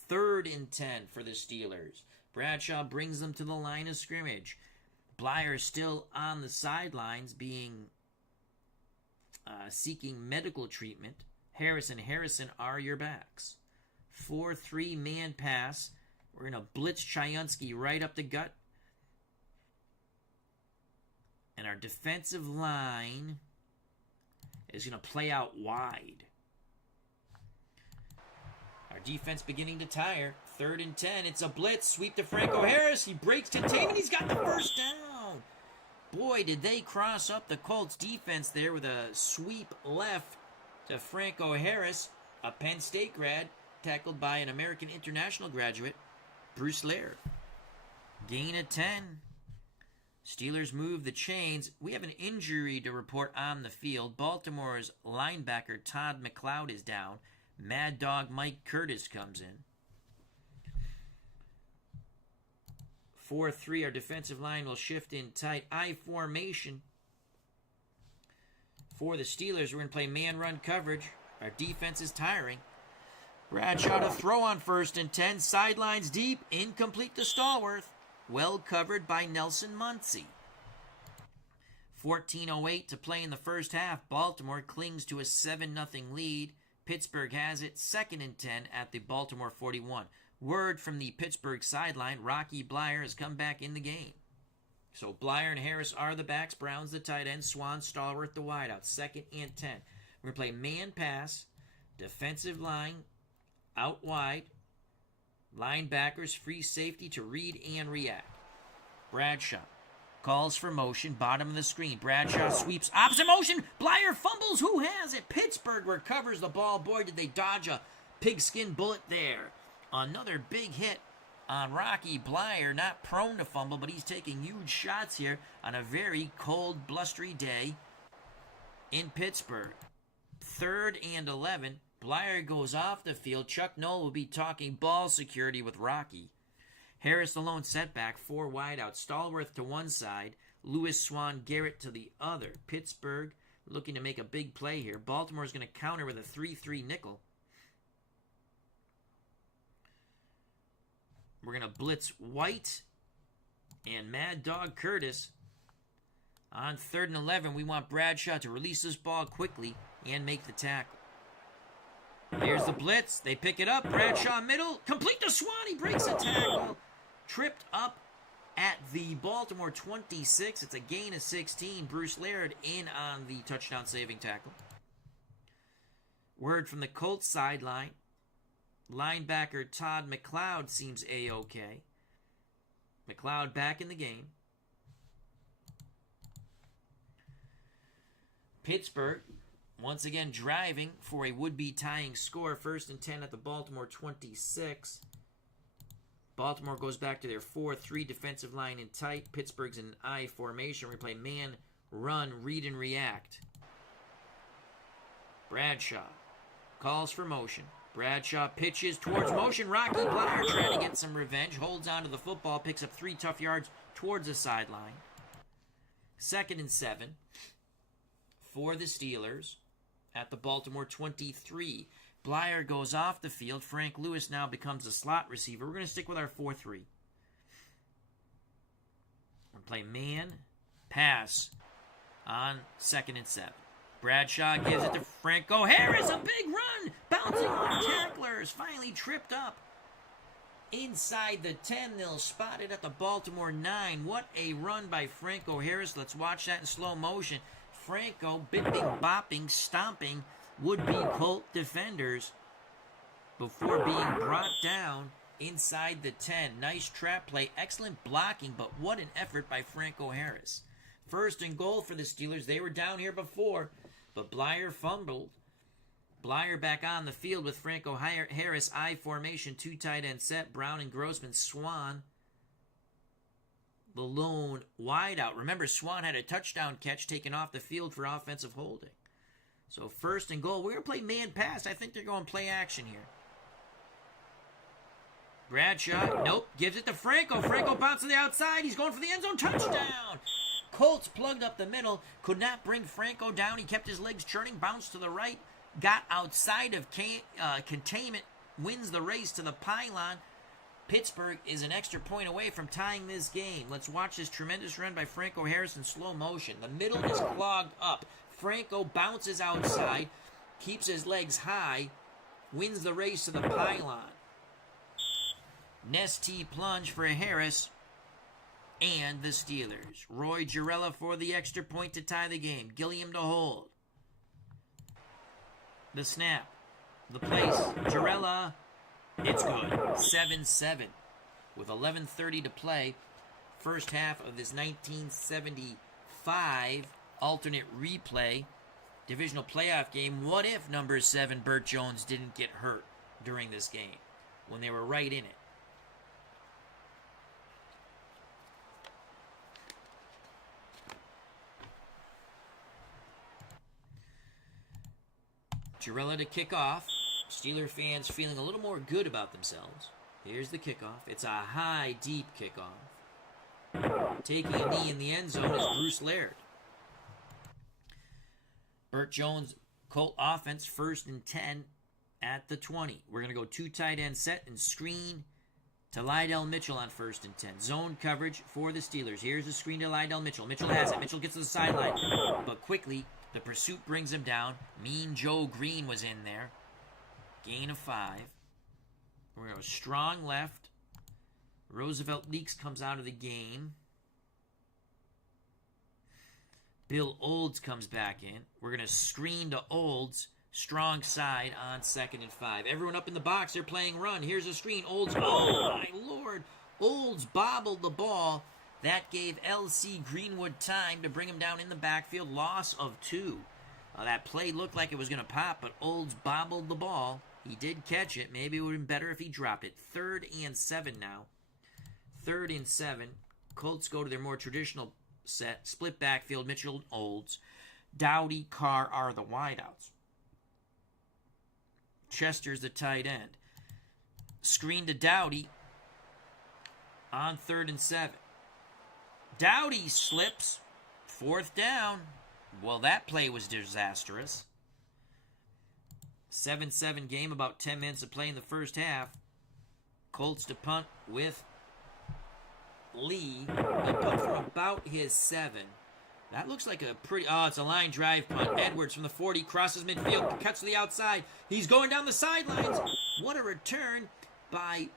3rd and 10 for the Steelers. Bradshaw brings them to the line of scrimmage. Blyer still on the sidelines seeking medical treatment. Harris and Harrison are your backs. 4-3 man pass. We're going to blitz Chyunsky right up the gut. And our defensive line is going to play out wide. Our defense beginning to tire. 3rd and 10. It's a blitz. Sweep to Franco Harris. He breaks containment. He's got the first down. Boy, did they cross up the Colts defense there with a sweep left to Franco Harris, a Penn State grad, tackled by an American International graduate, Bruce Laird. Gain of 10. Steelers move the chains. We have an injury to report on the field. Baltimore's linebacker Todd McLeod is down. Mad Dog Mike Curtis comes in. 4-3, our defensive line will shift in tight I formation. For the Steelers, we're going to play man-run coverage. Our defense is tiring. Bradshaw to throw on 1st and 10. Sidelines deep. Incomplete to Stallworth. Well covered by Nelson Muncie. 14:08 to play in the first half. Baltimore clings to a 7-0 lead. Pittsburgh has it. 2nd and 10 at the Baltimore 41. Word from the Pittsburgh sideline, Rocky Bleier has come back in the game. So Bleier and Harris are the backs, Brown's the tight end, Swan, Stallworth the wideout, 2nd and 10. We're going to play man pass, defensive line, out wide, linebackers, free safety to read and react. Bradshaw calls for motion, bottom of the screen. Bradshaw sweeps, opposite motion, Bleier fumbles, who has it? Pittsburgh recovers the ball. Boy, did they dodge a pigskin bullet there. Another big hit on Rocky Bleier, not prone to fumble, but he's taking huge shots here on a very cold, blustery day in Pittsburgh. 3rd and 11. Bleier goes off the field. Chuck Noll will be talking ball security with Rocky. Harris the lone setback, 4 wide out. Stallworth to one side. Lewis, Swan, Garrett to the other. Pittsburgh looking to make a big play here. Baltimore's going to counter with a 3-3 nickel. We're going to blitz White and Mad Dog Curtis. On 3rd and 11, we want Bradshaw to release this ball quickly and make the tackle. Here's the blitz. They pick it up. Bradshaw middle. Complete to Swan. He breaks a tackle. Tripped up at the Baltimore 26. It's a gain of 16. Bruce Laird in on the touchdown saving tackle. Word from the Colts sideline. Linebacker Todd McLeod seems A-OK. McLeod back in the game. Pittsburgh once again driving for a would-be tying score. 1st and 10 at the Baltimore 26. Baltimore goes back to their 4-3 defensive line in tight. Pittsburgh's in I formation. We play man, run, read, and react. Bradshaw calls for motion. Bradshaw pitches towards motion. Rocky Bleier trying to get some revenge. Holds on to the football. Picks up 3 tough yards towards the sideline. 2nd and 7 for the Steelers at the Baltimore 23. Bleier goes off the field. Frank Lewis now becomes a slot receiver. We're going to stick with our 4-3. We're going to play man, pass on 2nd and 7. Bradshaw gives it to Franco Harris. A big run. Bouncing on tacklers. Finally tripped up. Inside the 10, they'll spot it at the Baltimore 9. What a run by Franco Harris. Let's watch that in slow motion. Franco bipping, bopping, stomping would-be Colt defenders before being brought down inside the 10. Nice trap play. Excellent blocking, but what an effort by Franco Harris. 1st and goal for the Steelers. They were down here before, but Bleier fumbled. Bleier back on the field with Franco Harris. I formation, 2 tight end set. Brown and Grossman. Swan, the lone wideout. Remember, Swan had a touchdown catch taken off the field for offensive holding. So 1st and goal. We're going to play man pass. I think they're going play action here. Bradshaw, nope, gives it to Franco. Franco bounces to the outside. He's going for the end zone. Touchdown! Colts plugged up the middle. Could not bring Franco down. He kept his legs churning. Bounced to the right. Got outside of containment. Wins the race to the pylon. Pittsburgh is an extra point away from tying this game. Let's watch this tremendous run by Franco Harris in slow motion. The middle is clogged up. Franco bounces outside. Keeps his legs high. Wins the race to the pylon. Nesty plunge for Harris and the Steelers. Roy Girella for the extra point to tie the game. Gilliam to hold. The snap. The place. Girella. It's good. 7-7 with 11:30 to play. First half of this 1975 alternate replay divisional playoff game. What if number 7 Bert Jones didn't get hurt during this game when they were right in it? Girella to kick off. Steeler fans feeling a little more good about themselves. Here's the kickoff. It's a high, deep kickoff. Taking a knee in the end zone is Bruce Laird. Bert Jones, Colt offense, 1st and 10 at the 20. We're going to go 2 tight end set and screen to Lydell Mitchell on 1st and 10. Zone coverage for the Steelers. Here's the screen to Lydell Mitchell. Mitchell has it. Mitchell gets to the sideline. But quickly, the pursuit brings him down. Mean Joe Green was in there. Gain of 5. We're going to go strong left. Roosevelt Leaks comes out of the game. Bill Olds comes back in. We're going to screen to Olds. Strong side on 2nd and 5. Everyone up in the box. They're playing run. Here's a screen. Olds. Oh, my Lord. Olds bobbled the ball. That gave L.C. Greenwood time to bring him down in the backfield. Loss of 2. That play looked like it was going to pop, but Olds bobbled the ball. He did catch it. Maybe it would have been better if he dropped it. 3rd and 7 now. 3rd and 7. Colts go to their more traditional set. Split backfield. Mitchell and Olds. Dowdy, Carr are the wideouts. Chester's the tight end. Screen to Dowdy on 3rd and 7. Dowdy slips. 4th down. Well, that play was disastrous. 7-7 game, about 10 minutes of play in the first half. Colts to punt with Lee. They punt from about his 7. That looks like a pretty... Oh, it's a line drive punt. Edwards from the 40 crosses midfield, cuts to the outside. He's going down the sidelines. What a return by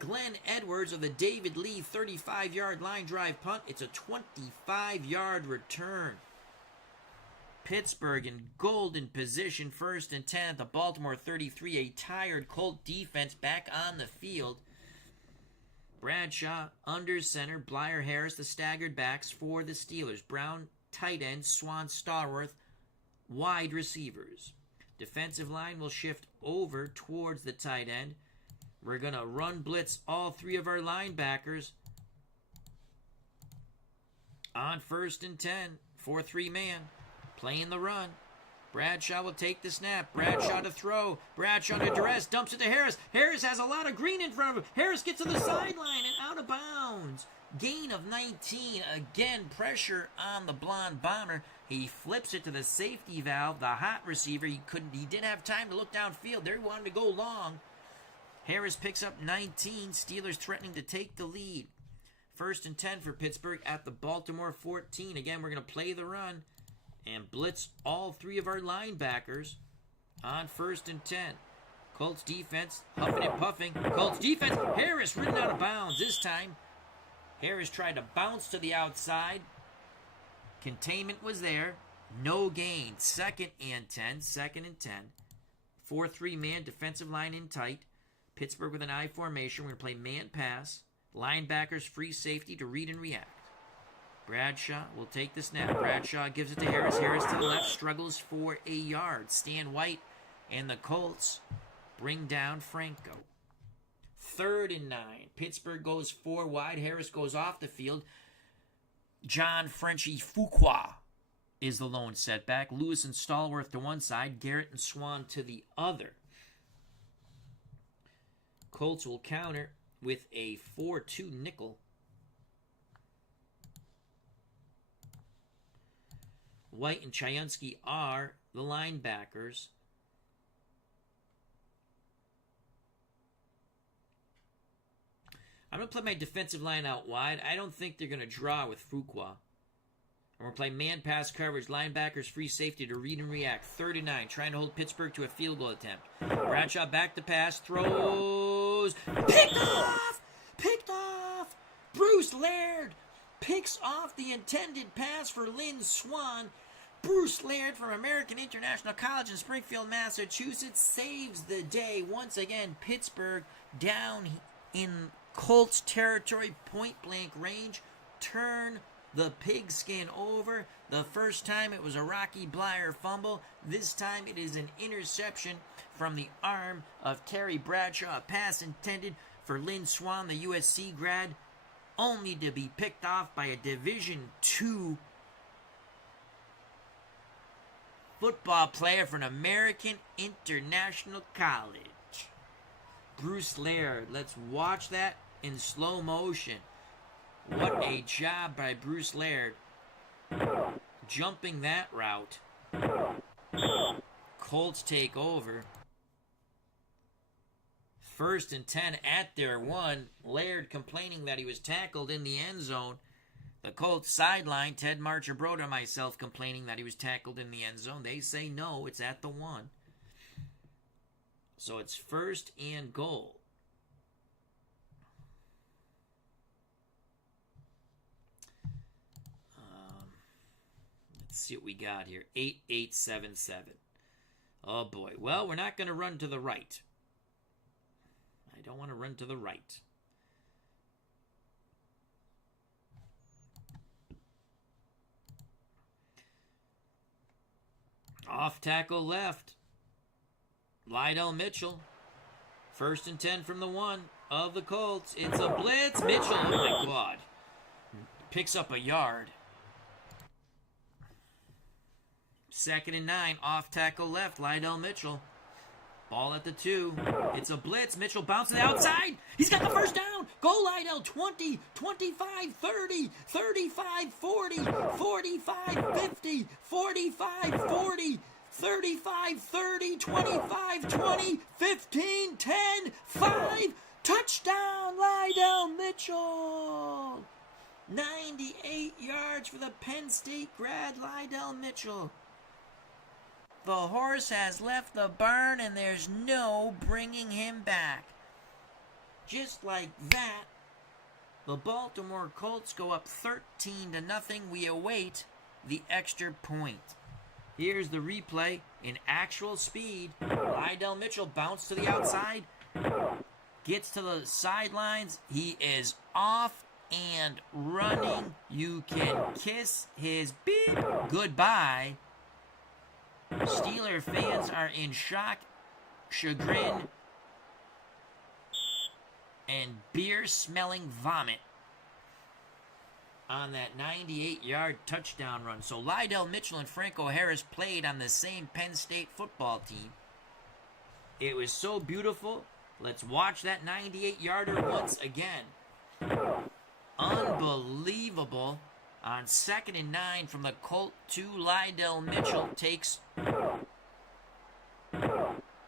Glenn Edwards of the David Lee 35-yard line drive punt. It's a 25-yard return. Pittsburgh in golden position, 1st and 10 at the Baltimore 33. A tired Colt defense back on the field. Bradshaw under center. Blyer Harris, the staggered backs for the Steelers. Brown, tight end. Swan, Starworth, wide receivers. Defensive line will shift over towards the tight end. We're going to run blitz all 3 of our linebackers on 1st and 10. 4-3 man. Playing the run. Bradshaw will take the snap. Bradshaw to throw. Bradshaw to duress. Dumps it to Harris. Harris has a lot of green in front of him. Harris gets to the sideline and out of bounds. Gain of 19. Again, pressure on the blonde bomber. He flips it to the safety valve. The hot receiver. He didn't have time to look downfield. There he wanted to go long. Harris picks up 19. Steelers threatening to take the lead. 1st and 10 for Pittsburgh at the Baltimore 14. Again, we're going to play the run and blitz all 3 of our linebackers on 1st and 10. Colts defense, huffing and puffing. Colts defense, Harris ridden out of bounds this time. Harris tried to bounce to the outside. Containment was there. No gain. 2nd and 10. 2nd and 10. 4-3 man, defensive line in tight. Pittsburgh with an I formation. We're going to play man pass. Linebackers free safety to read and react. Bradshaw will take the snap. Bradshaw gives it to Harris. Harris to the left, struggles for a yard. Stan White and the Colts bring down Franco. 3rd and 9. Pittsburgh goes 4 wide. Harris goes off the field. John Frenchie Fuqua is the lone setback. Lewis and Stallworth to one side. Garrett and Swan to the other. Colts will counter with a 4-2 nickel. White and Chayunsky are the linebackers. I'm going to play my defensive line out wide. I don't think they're going to draw with Fuqua. And we're playing man pass coverage, linebackers free safety to read and react. 3rd and 9, trying to hold Pittsburgh to a field goal attempt. Bradshaw back to pass, throws. Picked off! Picked off! Bruce Laird picks off the intended pass for Lynn Swan. Bruce Laird from American International College in Springfield, Massachusetts saves the day. Once again, Pittsburgh down in Colts territory, point-blank range. Turn the pigskin over. The first time it was a Rocky Blyer fumble. This time it is an interception from the arm of Terry Bradshaw. A pass intended for Lynn Swan, the USC grad, only to be picked off by a Division II football player from an American International College. Bruce Laird. Let's watch that in slow motion. What a job by Bruce Laird. Jumping that route. Colts take over. 1st and 10 at their 1. Laird complaining that he was tackled in the end zone. The Colts sideline, Ted Marchibroda and myself complaining that he was tackled in the end zone. They say no, it's at the 1. So it's 1st and goal. see what we got here. 8877. Oh boy. Well, we're not going to run to the right. I don't want to run to the right. Off tackle left. Lydell Mitchell. 1st and 10 from the 1 of the Colts. It's a blitz. Mitchell, oh my God. Picks up a yard. 2nd and 9. Off tackle left. Lydell Mitchell. Ball at the 2. It's a blitz. Mitchell bounces outside. He's got the first down. Go Lydell. 20, 25, 30, 35, 40, 45, 50, 45, 40, 35, 30, 25, 20, 15, 10, 5. Touchdown, Lydell Mitchell. 98 yards for the Penn State grad, Lydell Mitchell. The horse has left the barn and there's no bringing him back. Just like that, the Baltimore Colts go up 13-0. We await the extra point. Here's the replay in actual speed. Lydell Mitchell bounced to the outside, gets to the sidelines. He is off and running. You can kiss his beep goodbye. Steeler fans are in shock, chagrin, and beer-smelling vomit on that 98-yard touchdown run. So Lydell Mitchell and Franco Harris played on the same Penn State football team. It was so beautiful. Let's watch that 98-yarder once again. Unbelievable. On 2nd and 9 from the Colt 2, Lydell Mitchell takes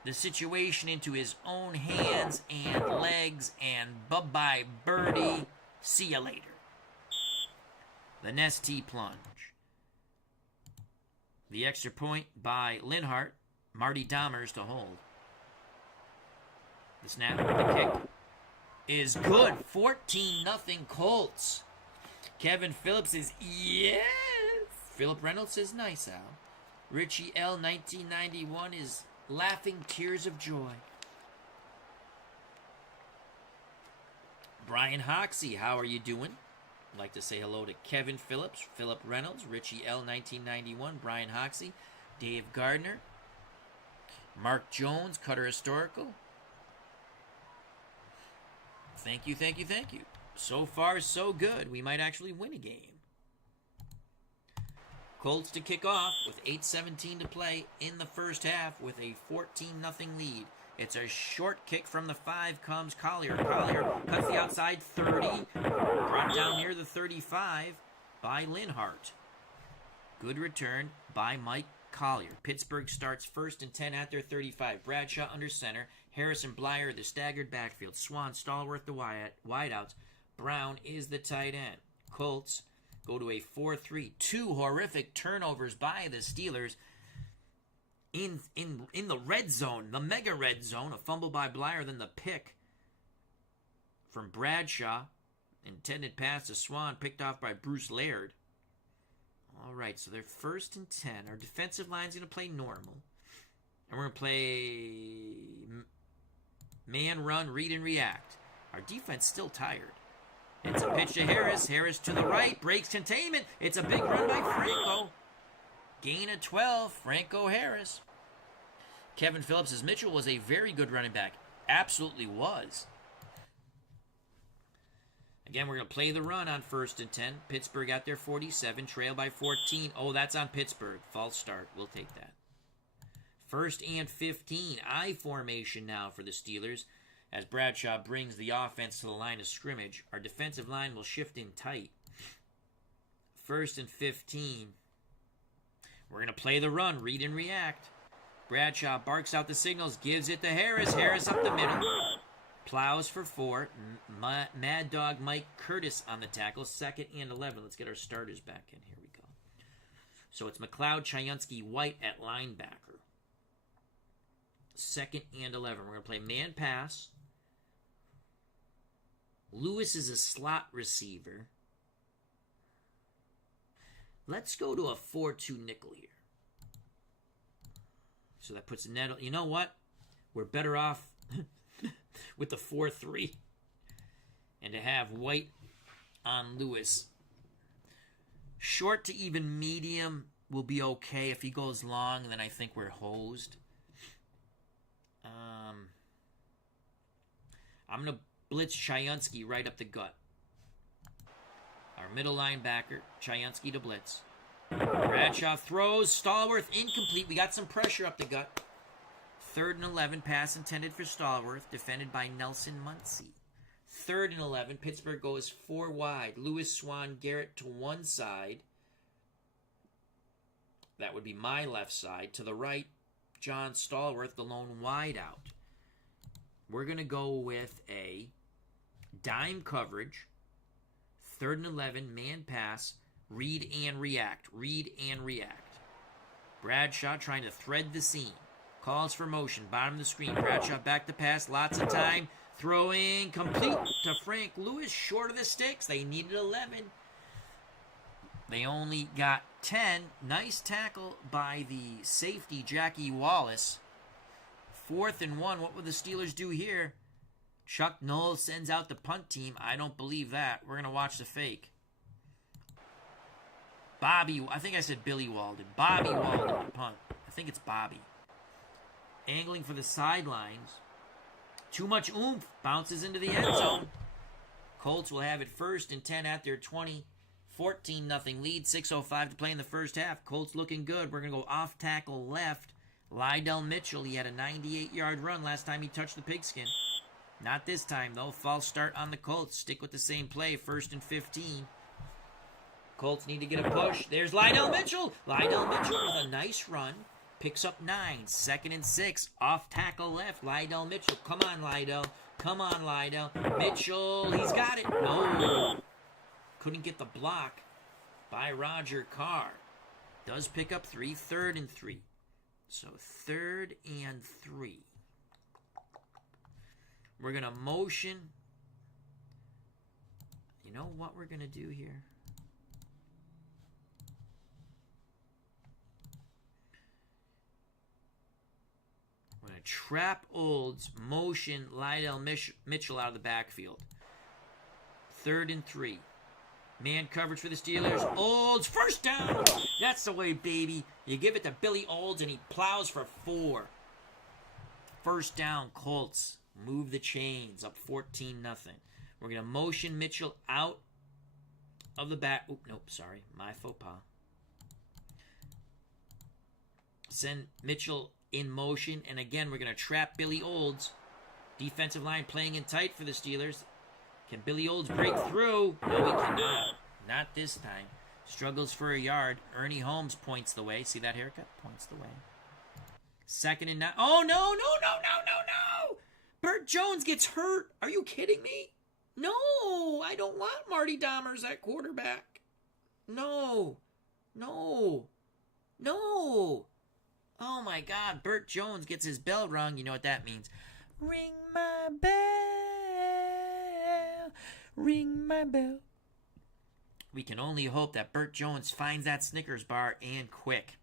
the situation into his own hands and legs, and bye-bye birdie. See ya later. The Nestea plunge. The extra point by Linhart. Marty Dahmers to hold. The snap, the kick is good. 14-0 Colts. Kevin Phillips says, yes. Philip Reynolds says, nice, Al. Richie L. 1991 is laughing tears of joy. Brian Hoxie, how are you doing? I'd like to say hello to Kevin Phillips, Philip Reynolds, Richie L. 1991, Brian Hoxie, Dave Gardner, Mark Jones, Cutter Historical. Thank you, thank you, thank you. So far, so good. We might actually win a game. Colts to kick off with 8:17 to play in the first half with a 14-0 lead. It's a short kick from the 5 comes Collier. Collier cuts the outside 30. Brought down near the 35 by Linhart. Good return by Mike Collier. Pittsburgh starts 1st and 10 at their 35. Bradshaw under center. Harrison Blyer, the staggered backfield. Swan, Stallworth, the wideouts. Brown is the tight end. Colts go to a 4-3. 2 horrific turnovers by the Steelers in the red zone, the mega red zone. A fumble by Blyer, then the pick from Bradshaw. Intended pass to Swan, picked off by Bruce Laird. All right, so they're 1st and 10. Our defensive line's going to play normal. And we're going to play man run, read and react. Our defense still tired. It's a pitch to Harris. Harris to the right. Breaks containment. It's a big run by Franco. Gain of 12. Franco Harris. Kevin Phillips says Mitchell was a very good running back. Absolutely was. Again, we're going to play the run on 1st and 10. Pittsburgh at their 47. Trail by 14. Oh, that's on Pittsburgh. False start. We'll take that. 1st and 15. I formation now for the Steelers. As Bradshaw brings the offense to the line of scrimmage, our defensive line will shift in tight. 1st and 15. We're going to play the run, read and react. Bradshaw barks out the signals, gives it to Harris. Harris up the middle. Plows for 4. Mad Dog Mike Curtis on the tackle. 2nd and 11. Let's get our starters back in. Here we go. So it's McLeod, Chayunsky, White at linebacker. 2nd and 11. We're going to play man pass. Lewis is a slot receiver. Let's go to a 4-2 nickel here. So that puts net. You know what? We're better off with the 4-3. And to have White on Lewis. Short to even medium will be okay. If he goes long, then I think we're hosed. I'm going to blitz Chayunsky right up the gut. Our middle linebacker, Chayunsky to blitz. Bradshaw throws. Stallworth incomplete. We got some pressure up the gut. 3rd and 11. Pass intended for Stallworth. Defended by Nelson Muncie. 3rd and 11. Pittsburgh goes 4 wide. Lewis, Swan, Garrett to one side. That would be my left side. To the right, John Stallworth, the lone wide out. We're going to go with a dime coverage. 3rd and 11, man pass. Read and react. Read and react. Bradshaw trying to thread the seam. Calls for motion. Bottom of the screen. Bradshaw back to pass. Lots of time. Throwing complete to Frank Lewis. Short of the sticks. They needed 11. They only got 10. Nice tackle by the safety, Jackie Wallace. 4th and 1. What would the Steelers do here? Chuck Noll sends out the punt team. I don't believe that. We're going to watch the fake. Bobby, I think I said Billy Walden. Bobby Walden to punt. I think it's Bobby. Angling for the sidelines. Too much oomph. Bounces into the end zone. Colts will have it 1st and 10 at their 20. 14-0 lead. 6:05 to play in the first half. Colts looking good. We're going to go off tackle left. Lydell Mitchell, he had a 98-yard run last time he touched the pigskin. Not this time, though. False start on the Colts. Stick with the same play. 1st and 15. Colts need to get a push. There's Lydell Mitchell. Lydell Mitchell with a nice run. Picks up 9. 2nd and 6. Off tackle left. Lydell Mitchell. Come on, Lydell. Come on, Lydell. Mitchell. He's got it. No. Couldn't get the block by Roger Carr. Does pick up 3. 3rd and 3. So 3rd and 3. We're going to motion. You know what we're going to do here? We're going to trap Olds, motion Lydell Mitchell out of the backfield. 3rd and 3. Man coverage for the Steelers. Olds, 1st down. That's the way, baby. You give it to Billy Olds, and he plows for 4. 1st down, Colts. Move the chains, up 14-0. We're going to motion Mitchell out of the back. Oop, nope, sorry. My faux pas. Send Mitchell in motion, and again, we're going to trap Billy Olds. Defensive line playing in tight for the Steelers. Can Billy Olds break through? No, he cannot. Not this time. Struggles for a yard. Ernie Holmes points the way. See that haircut? Points the way. 2nd and 9. Oh, no. Bert Jones gets hurt. Are you kidding me? No, I don't want Marty Dahmers at quarterback. No. Oh, my God. Bert Jones gets his bell rung. You know what that means. Ring my bell. Ring my bell. We can only hope that Bert Jones finds that Snickers bar and quick.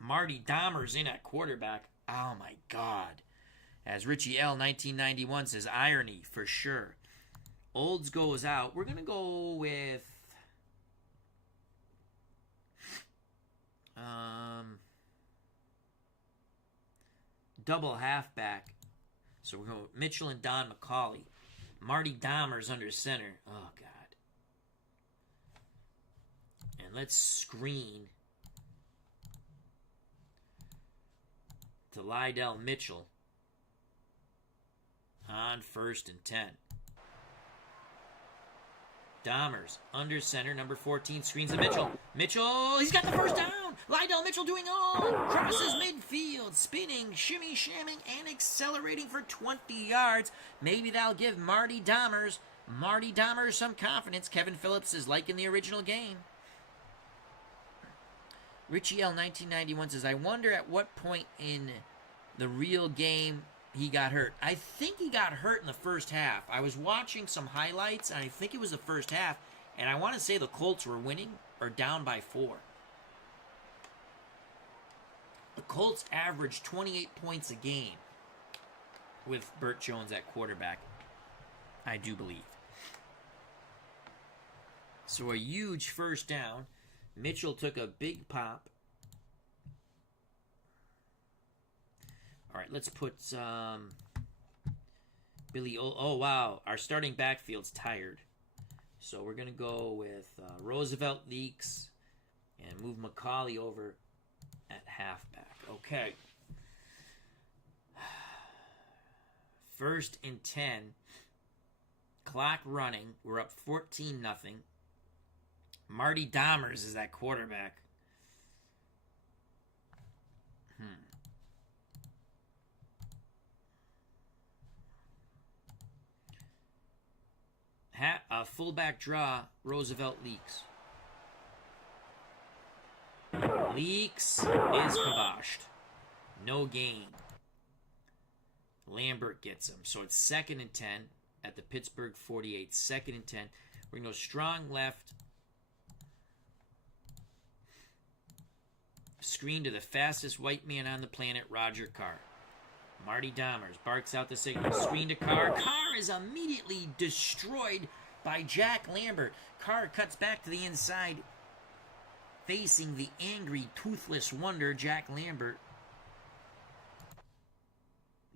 Marty Dahmer's in at quarterback. Oh, my God. As Richie L. 1991 says, irony for sure. Olds goes out. We're going to go with... double halfback. So we're going with Mitchell and Don McCauley. Marty Dahmer's under center. Oh, God. And let's screen to Lydell Mitchell on 1st and 10. Dahmers under center, number 14, screens to Mitchell. Mitchell, he's got the 1st down. Lydell Mitchell doing all. Crosses midfield, spinning, shimmy, shamming, and accelerating for 20 yards. Maybe that'll give Marty Dahmers some confidence. Kevin Phillips is like in the original game. Richie L. 1991 says, I wonder at what point in the real game he got hurt. I think he got hurt in the first half. I was watching some highlights, and I think it was the first half, and I want to say the Colts were winning. are down by 4. The Colts average 28 points a game with Bert Jones at quarterback, I do believe. So a huge first down. Mitchell took a big pop. All right, let's put Billy. Oh, wow. Our starting backfield's tired. So we're going to go with Roosevelt Leaks and move McCauley over at halfback. Okay. 1st and 10. Clock running. We're up 14-0. Marty Dahmers is that quarterback. Fullback draw, Roosevelt Leaks. Leaks is kiboshed. No gain. Lambert gets him. So it's 2nd and 10 at the Pittsburgh 48. 2nd and 10. We're going to go strong left. Screen to the fastest white man on the planet, Roger Carr. Marty Dahmers barks out the signal. Screen to Carr. Carr is immediately destroyed by Jack Lambert. Carr cuts back to the inside, facing the angry, toothless wonder, Jack Lambert.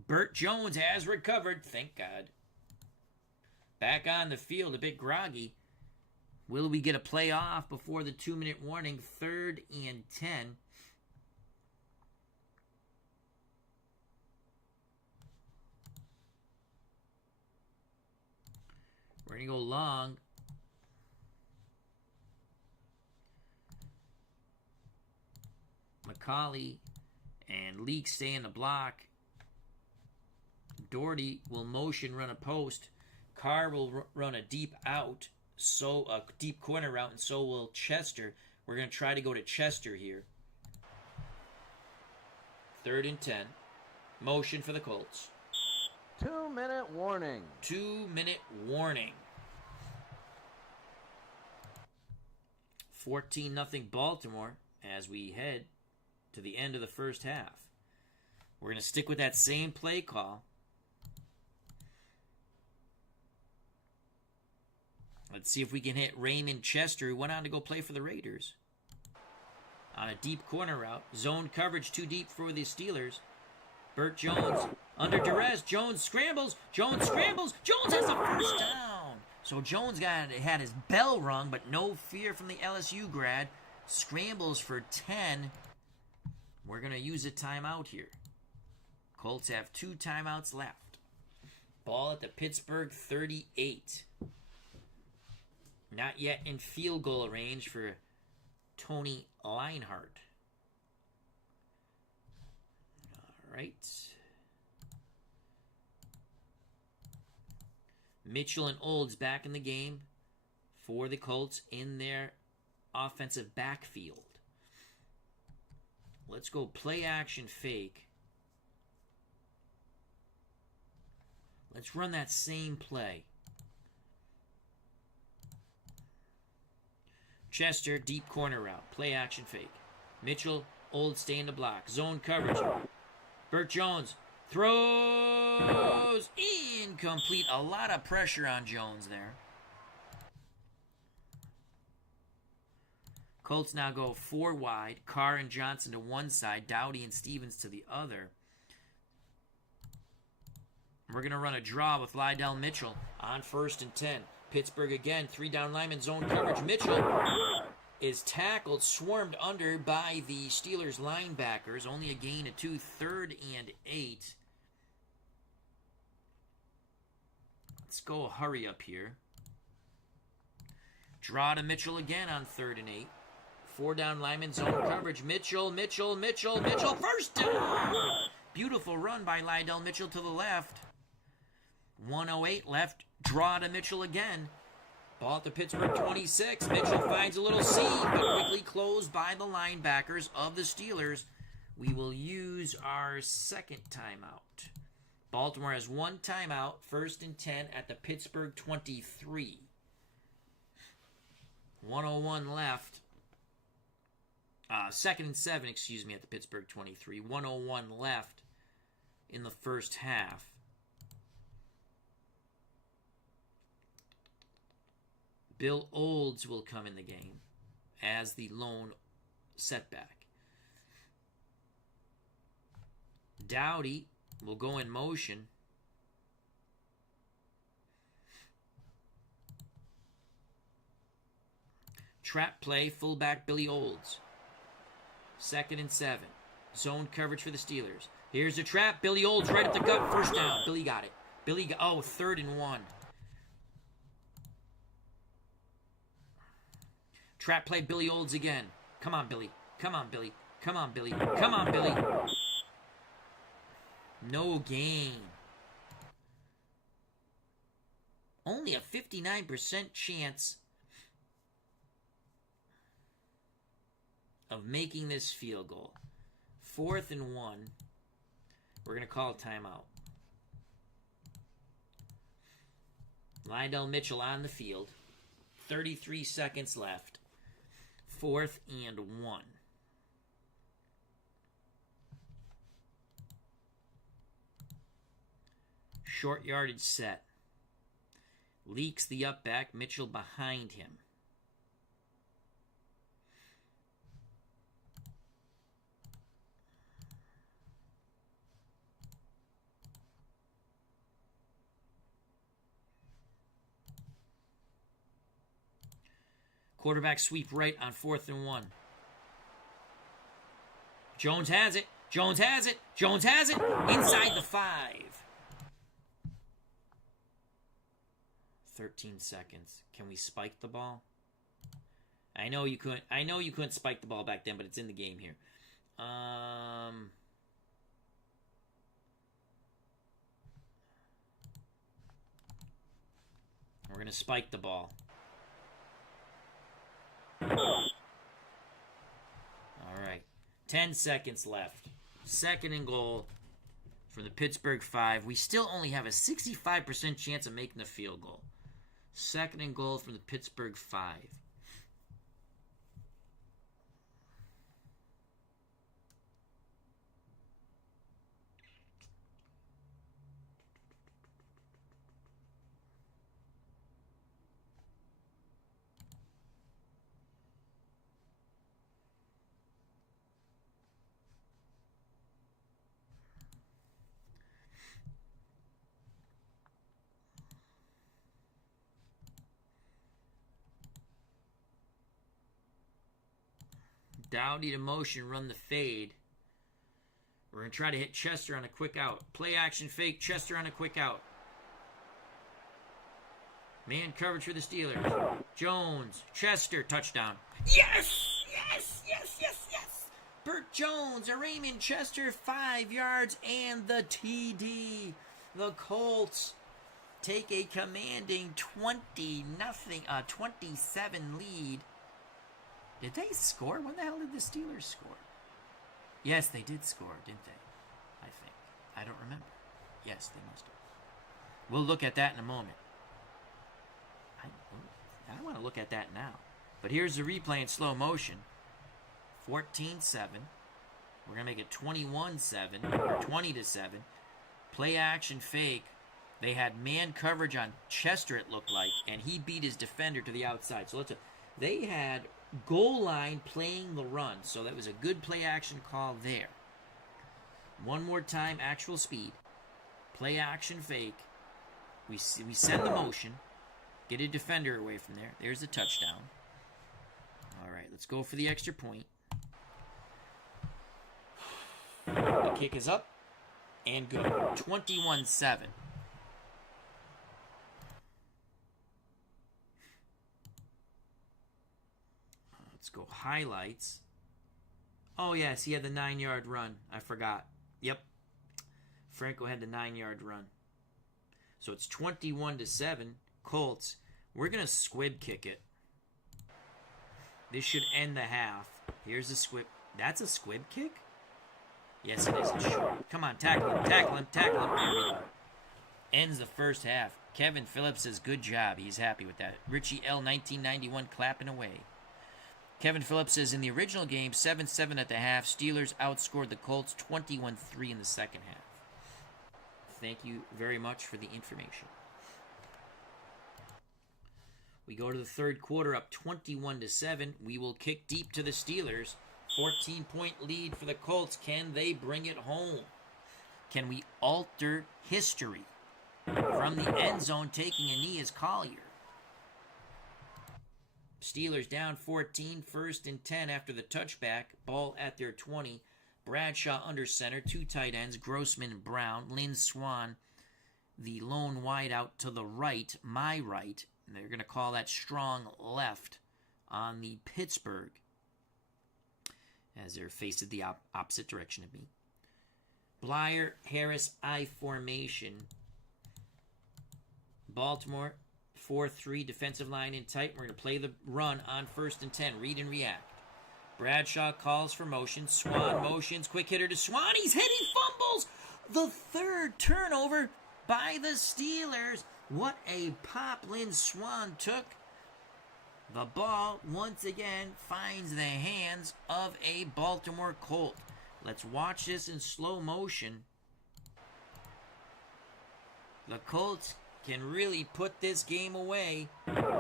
Bert Jones has recovered, thank God. Back on the field, a bit groggy. Will we get a playoff before the 2-minute warning? 3rd and 10. We're going to go long. McCauley and Leak stay in the block. Doherty will motion run a post. Carr will run a deep out, so a deep corner route, and so will Chester. We're going to try to go to Chester here. 3rd and 10. Motion for the Colts. 2-minute warning. 2-minute warning. 14-0 Baltimore as we head to the end of the first half. We're going to stick with that same play call. Let's see if we can hit Raymond Chester, who went on to go play for the Raiders. On a deep corner route. Zone coverage too deep for the Steelers. Bert Jones under duress. Jones scrambles. Jones scrambles. Jones has a first down. So Jones had his bell rung, but no fear from the LSU grad. Scrambles for 10. We're going to use a timeout here. Colts have 2 timeouts left. Ball at the Pittsburgh 38. Not yet in field goal range for Tony Leinart. All right. Mitchell and Olds back in the game for the Colts in their offensive backfield. Let's go play action fake. Let's run that same play. Chester, deep corner route. Play action fake. Mitchell, Olds stay in the block. Zone coverage. Bert Jones throws incomplete. A lot of pressure on Jones there. Colts now go 4 wide. Carr and Johnson to one side. Dowdy and Stevens to the other. We're going to run a draw with Lydell Mitchell on 1st and 10. Pittsburgh again. 3 down linemen. Zone coverage. Mitchell is tackled, swarmed under by the Steelers linebackers. Only a gain of 2. 3rd and 8. Let's go hurry up here. Draw to Mitchell again on 3rd and 8. 4 down linemen, zone coverage. Mitchell. First down! Beautiful run by Lydell Mitchell to the left. 1:08 left. Draw to Mitchell again. Ball at the Pittsburgh 26. Mitchell finds a little seam, but quickly closed by the linebackers of the Steelers. We will use our second timeout. Baltimore has 1 timeout. 1st and 10 at the Pittsburgh 23. 1:01 left. Second and 7, excuse me, at the Pittsburgh 23. 1:01 left in the first half. Bill Olds will come in the game as the lone setback. Dowdy will go in motion. Trap play, fullback Billy Olds. Second and 7. Zone coverage for the Steelers. Here's the trap. Billy Olds right at the gut. First down. Billy got it. Third and 1. Trap play, Billy Olds again. Come on, Billy. Come on, Billy. Come on, Billy. Come on, Billy. No gain. Only a 59% chance of making this field goal. 4th and 1. We're going to call a timeout. Lydell Mitchell on the field. 33 seconds left. 4th and 1. Short yardage set. Leaks the up back. Mitchell behind him. Quarterback sweep right on 4th and 1. Jones has it. Jones has it. Jones has it. Inside the 5. 13 seconds. Can we spike the ball? I know you couldn't spike the ball back then, but it's in the game here. We're going to spike the ball. All right. 10 seconds left. Second and goal from the Pittsburgh 5. We still only have a 65% chance of making the field goal. Second and goal from the Pittsburgh 5. Dowdy to motion, run the fade. We're going to try to hit Chester on a quick out. Play action fake, Chester on a quick out. Man coverage for the Steelers. Jones, Chester, touchdown. Yes! Yes! Yes! Yes! Yes! Bert Jones, a Raymond Chester, 5 yards, and the TD. The Colts take a commanding 27 lead. Did they score? When the hell did the Steelers score? Yes, they did score, didn't they? I think. I don't remember. Yes, they must have. We'll look at that in a moment. I want to look at that now. But here's the replay in slow motion. 14-7. We're going to make it 21-7 or 20-7. Play action fake. They had man coverage on Chester, it looked like, and he beat his defender to the outside. So they had goal line playing the run. So that was a good play action call there. One more time, actual speed. Play action fake. We send the motion. Get a defender away from there. There's the touchdown. All right, let's go for the extra point. The kick is up and good. 21-7. Let's go highlights. Oh, yes, he had the 9-yard run. I forgot. Yep. Franco had the 9-yard run. So it's 21-7. Colts. We're going to squib kick it. This should end the half. Here's the squib. That's a squib kick? Yes, it is. It's short. Come on, tackle him. There we go. Ends the first half. Kevin Phillips says, good job. He's happy with that. Richie L. 1991 clapping away. Kevin Phillips says, in the original game, 7-7 at the half, Steelers outscored the Colts 21-3 in the second half. Thank you very much for the information. We go to the third quarter, up 21-7. We will kick deep to the Steelers. 14-point lead for the Colts. Can they bring it home? Can we alter history? From the end zone, taking a knee is Collier. Steelers down 14, 1st and 10 after the touchback. Ball at their 20. Bradshaw under center, 2 tight ends, Grossman and Brown. Lynn Swann, the lone wideout to the right, my right. And they're going to call that strong left on the Pittsburgh, as they're facing the opposite direction of me. Blyer, Harris, I formation. Baltimore, 4-3, defensive line in tight. We're going to play the run on 1st and 10. Read and react. Bradshaw calls for motion. Swann motions. Quick hitter to Swann. He's hit. He fumbles. The third turnover by the Steelers. What a pop Lynn Swann took. The ball, once again, finds the hands of a Baltimore Colt. Let's watch this in slow motion. The Colts can really put this game away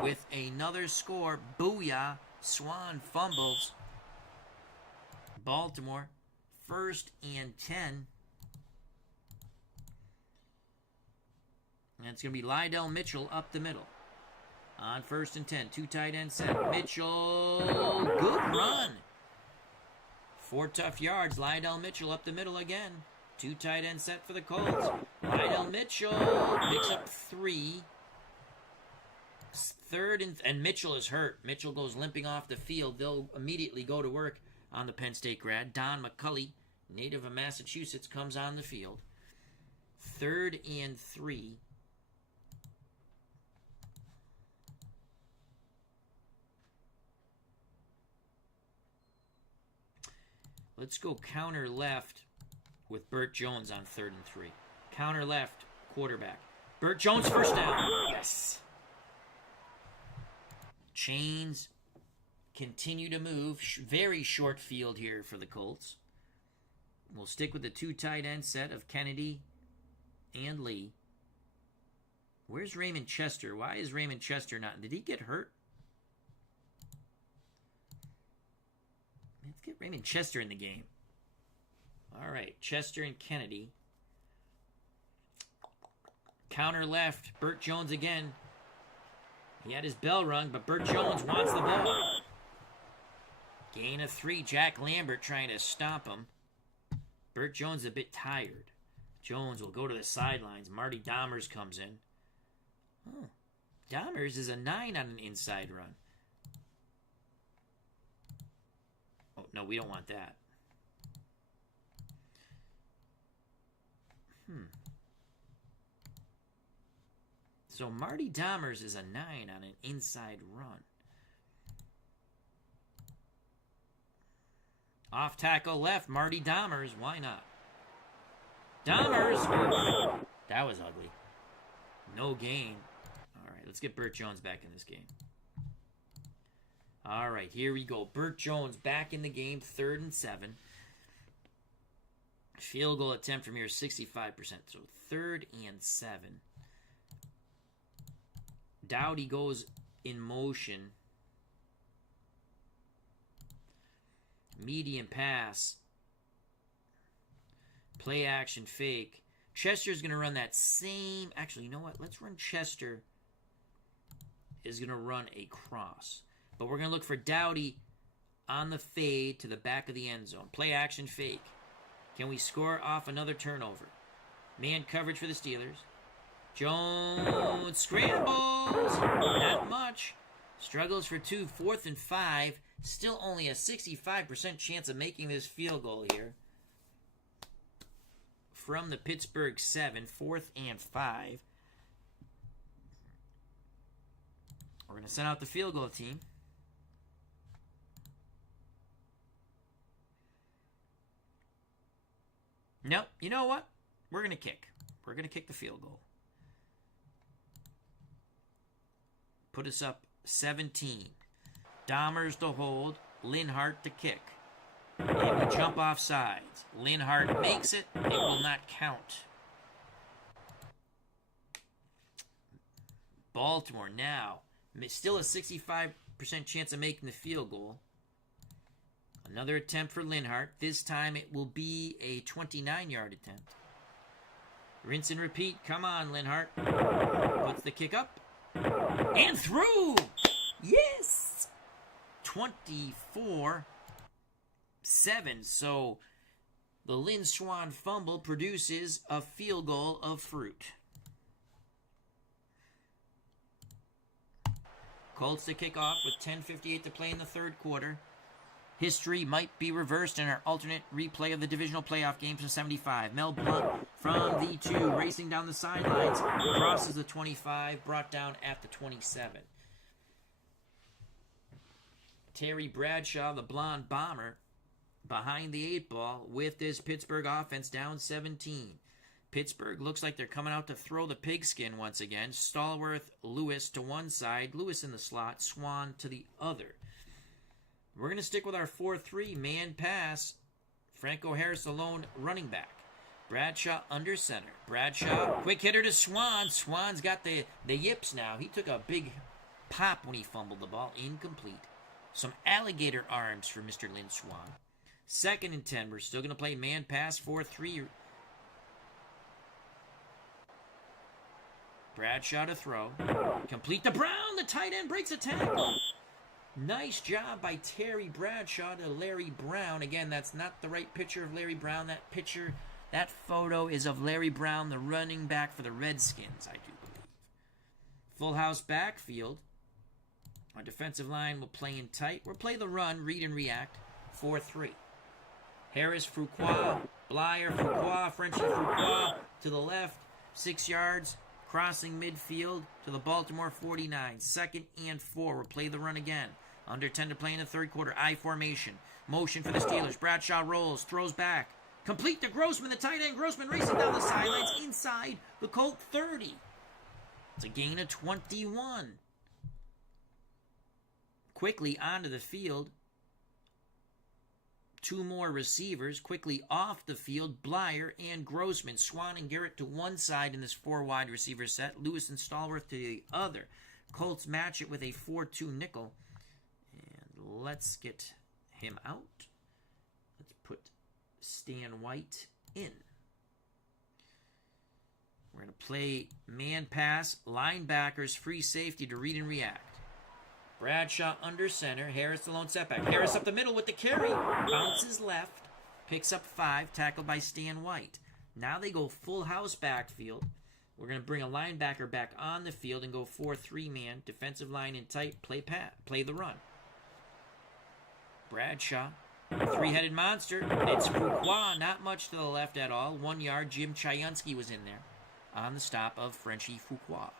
with another score. Booyah. Swann fumbles. Baltimore, 1st and 10. And it's going to be Lydell Mitchell up the middle. On 1st and 10, 2 tight end set. Mitchell, good run. 4 tough yards. Lydell Mitchell up the middle again. 2 tight end set for the Colts. Lydell Mitchell picks up 3. 3rd and Mitchell is hurt. Mitchell goes limping off the field. They'll immediately go to work on the Penn State grad. Don McCulley, native of Massachusetts, comes on the field. 3rd and 3. Let's go counter left with Bert Jones on 3rd and 3. Counter left, quarterback. Bert Jones, first down. Yes. Chains continue to move. Very short field here for the Colts. We'll stick with the 2 tight end set of Kennedy and Lee. Where's Raymond Chester? Why is Raymond Chester not? Did he get hurt? Let's get Raymond Chester in the game. All right, Chester and Kennedy. Counter left, Bert Jones again. He had his bell rung, but Bert Jones wants the ball. Gain of 3, Jack Lambert trying to stop him. Bert Jones a bit tired. Jones will go to the sidelines. Marty Dahmers comes in. Oh, Dahmers is a 9 on an inside run. Oh, no, we don't want that. So Marty Dahmers is a 9 on an inside run. Off tackle left, Marty Dahmers. Why not? Dahmers! That was ugly. No gain. All right, let's get Bert Jones back in this game. All right, here we go. Bert Jones back in the game, 3rd and 7. Field goal attempt from here, 65%. So 3rd and 7. Dowdy goes in motion. Medium pass. Play action fake. Chester's going to run that same... Actually, you know what? Let's run Chester. Is going to run a cross. But we're going to look for Dowdy on the fade to the back of the end zone. Play action fake. Can we score off another turnover? Man coverage for the Steelers. Jones scrambles. Not much. Struggles for 2. 4th and 5. Still only a 65% chance of making this field goal here. From the Pittsburgh 7. 4th and 5. We're going to send out the field goal team. Nope. You know what? We're going to kick. We're going to kick the field goal. Put us up 17. Dahmers to hold. Linhart to kick. It will jump off sides. Linhart makes it. It will not count. Baltimore now. Still a 65% chance of making the field goal. Another attempt for Linhart. This time it will be a 29-yard attempt. Rinse and repeat. Come on, Linhart. Puts the kick up. And through! Yes! 24-7. So the Lynn Swann fumble produces a field goal of fruit. Colts to kick off with 10:58 to play in the third quarter. History might be reversed in our alternate replay of the divisional playoff games from 75. Mel Blount from the 2, racing down the sidelines, crosses the 25, brought down at the 27. Terry Bradshaw, the blonde bomber, behind the 8 ball with this Pittsburgh offense down 17. Pittsburgh looks like they're coming out to throw the pigskin once again. Stallworth, Lewis to one side, Lewis in the slot, Swann to the other. We're going to stick with our 4-3 man pass. Franco Harris, the lone running back. Bradshaw under center. Bradshaw, quick hitter to Swann. Swann's got the yips now. He took a big pop when he fumbled the ball. Incomplete. Some alligator arms for Mr. Lynn Swann. 2nd and 10. We're still going to play man pass 4-3. Bradshaw to throw. Complete to Brown. The tight end breaks a tackle. Nice job by Terry Bradshaw to Larry Brown. Again, that's not the right picture of Larry Brown. That photo is of Larry Brown, the running back for the Redskins, I do believe. Full house backfield. Our defensive line will play in tight. We'll play the run, read and react, 4-3. Harris, Fuqua, Blyer, Fuqua, Frenchie Fuqua to the left, 6 yards. Crossing midfield to the Baltimore 49. 2nd and 4. We'll play the run again. Under 10 to play in the third quarter. I formation. Motion for the Steelers. Bradshaw rolls. Throws back. Complete to Grossman. The tight end. Grossman racing down the sidelines inside the Colt 30. It's a gain of 21. Quickly onto the field. 2 more receivers quickly off the field. Blyer and Grossman. Swann and Garrett to one side in this 4 wide receiver set. Lewis and Stallworth to the other. Colts match it with a 4-2 nickel. And let's get him out. Let's put Stan White in. We're going to play man pass, linebackers, free safety to read and react. Bradshaw under center. Harris the lone setback. Harris up the middle with the carry. Bounces left. Picks up 5. Tackled by Stan White. Now they go full house backfield. We're going to bring a linebacker back on the field and go 4-3 man. Defensive line in tight. Play the run. Bradshaw. 3-headed monster. It's Fuqua. Not much to the left at all. 1 yard. Jim Chayunsky was in there on the stop of Frenchie Fuqua.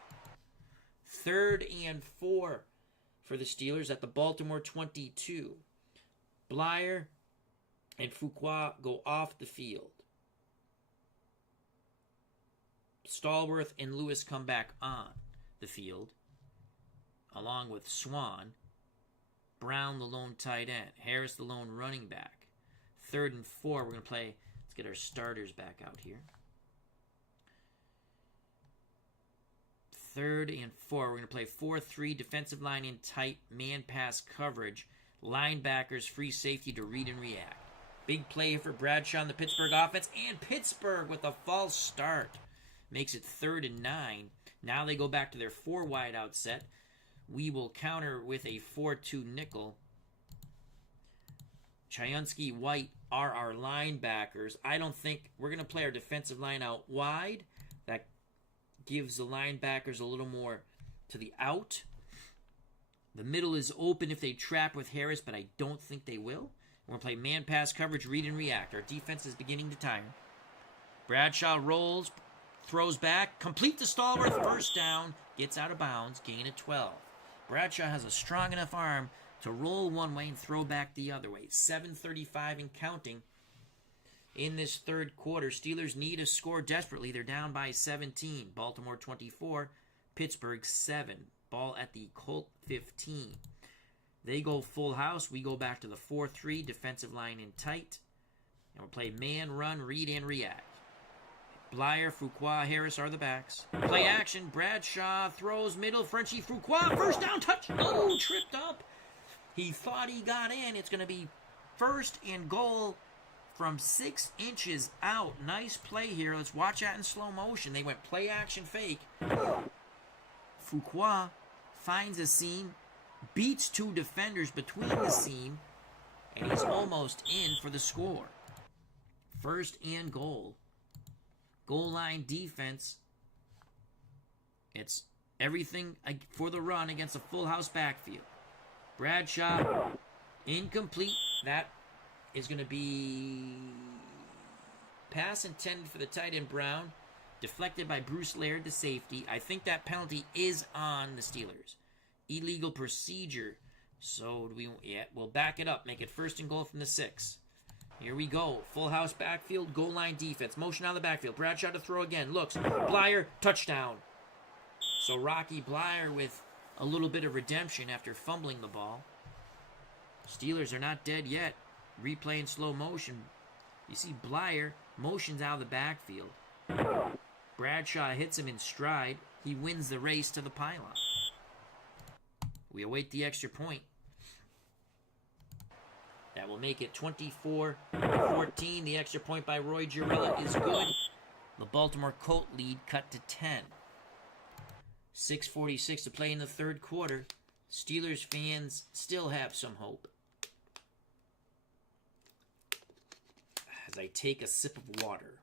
3rd and 4. For the Steelers at the Baltimore 22. Blyer and Fuqua go off the field. Stallworth and Lewis come back on the field, along with Swann. Brown, the lone tight end. Harris, the lone running back. 3rd and 4. We're going to play. Let's get our starters back out here. 3rd and 4. We're going to play 4-3, defensive line in tight, man pass coverage, linebackers, free safety to read and react. Big play for Bradshaw in the Pittsburgh offense, and Pittsburgh with a false start makes it 3rd and 9. Now they go back to their 4 wide out set. We will counter with a 4-2 nickel. Chayunsky, White are our linebackers. I don't think we're going to play our defensive line out wide. That gives the linebackers a little more to the out. The middle is open if they trap with Harris, but I don't think they will. We're going to play man pass coverage, read and react. Our defense is beginning to tire. Bradshaw rolls, throws back, complete to Stallworth, first down, gets out of bounds, gain of 12. Bradshaw has a strong enough arm to roll one way and throw back the other way. 7:35 and counting. In this third quarter, Steelers need a score desperately. They're down by 17. Baltimore 24, Pittsburgh 7. Ball at the Colt 15. They go full house. We go back to the 4-3, defensive line in tight. And we'll play man, run, read, and react. Blyer, Fuqua, Harris are the backs. Play action. Bradshaw throws middle. Frenchie, Fuqua. First down, touch. Oh, tripped up. He thought he got in. It's going to be first and goal from 6 inches out. Nice play here. Let's watch that in slow motion. They went play action fake. Fuqua finds a seam, beats 2 defenders between the seam, and he's almost in for the score. First and goal. Goal line defense. It's everything for the run against a full house backfield. Bradshaw, incomplete. That is going to be pass intended for the tight end Brown. Deflected by Bruce Laird, the safety. I think that penalty is on the Steelers. Illegal procedure. So we'll back it up. Make it first and goal from the 6. Here we go. Full house backfield, goal line defense. Motion out of the backfield. Bradshaw to throw again. Looks. Blyer, touchdown. So Rocky Blyer with a little bit of redemption after fumbling the ball. Steelers are not dead yet. Replay in slow motion. You see Blyer motions out of the backfield. Bradshaw hits him in stride. He wins the race to the pylon. We await the extra point. That will make it 24-14. The extra point by Roy Girella is good. The Baltimore Colt lead cut to 10. 6:46 to play in the third quarter. Steelers fans still have some hope. As I take a sip of water.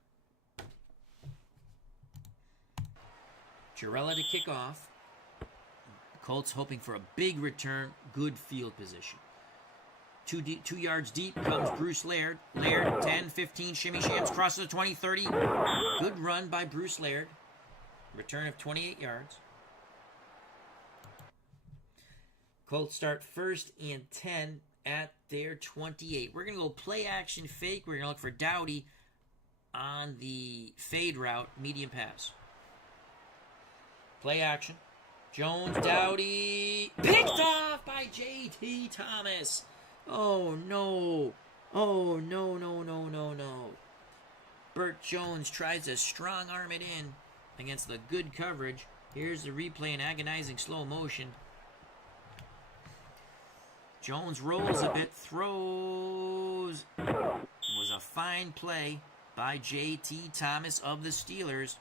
Girella to kick off. Colts hoping for a big return, good field position. 2 yards deep comes Bruce Laird. Laird, 10, 15, shimmy shams, crosses the 20, 30. Good run by Bruce Laird. Return of 28 yards. Colts start first and 10 at their 28. We're going to go play action fake. We're going to look for Dowdy on the fade route, medium pass. Play action. Jones, Dowdy, picked off by J.T. Thomas. Oh, no. Oh, no, no, no, no, no. Bert Jones tries to strong arm it in against the good coverage. Here's the replay in agonizing slow motion. Jones rolls a bit, throws. It was a fine play by J.T. Thomas of the Steelers.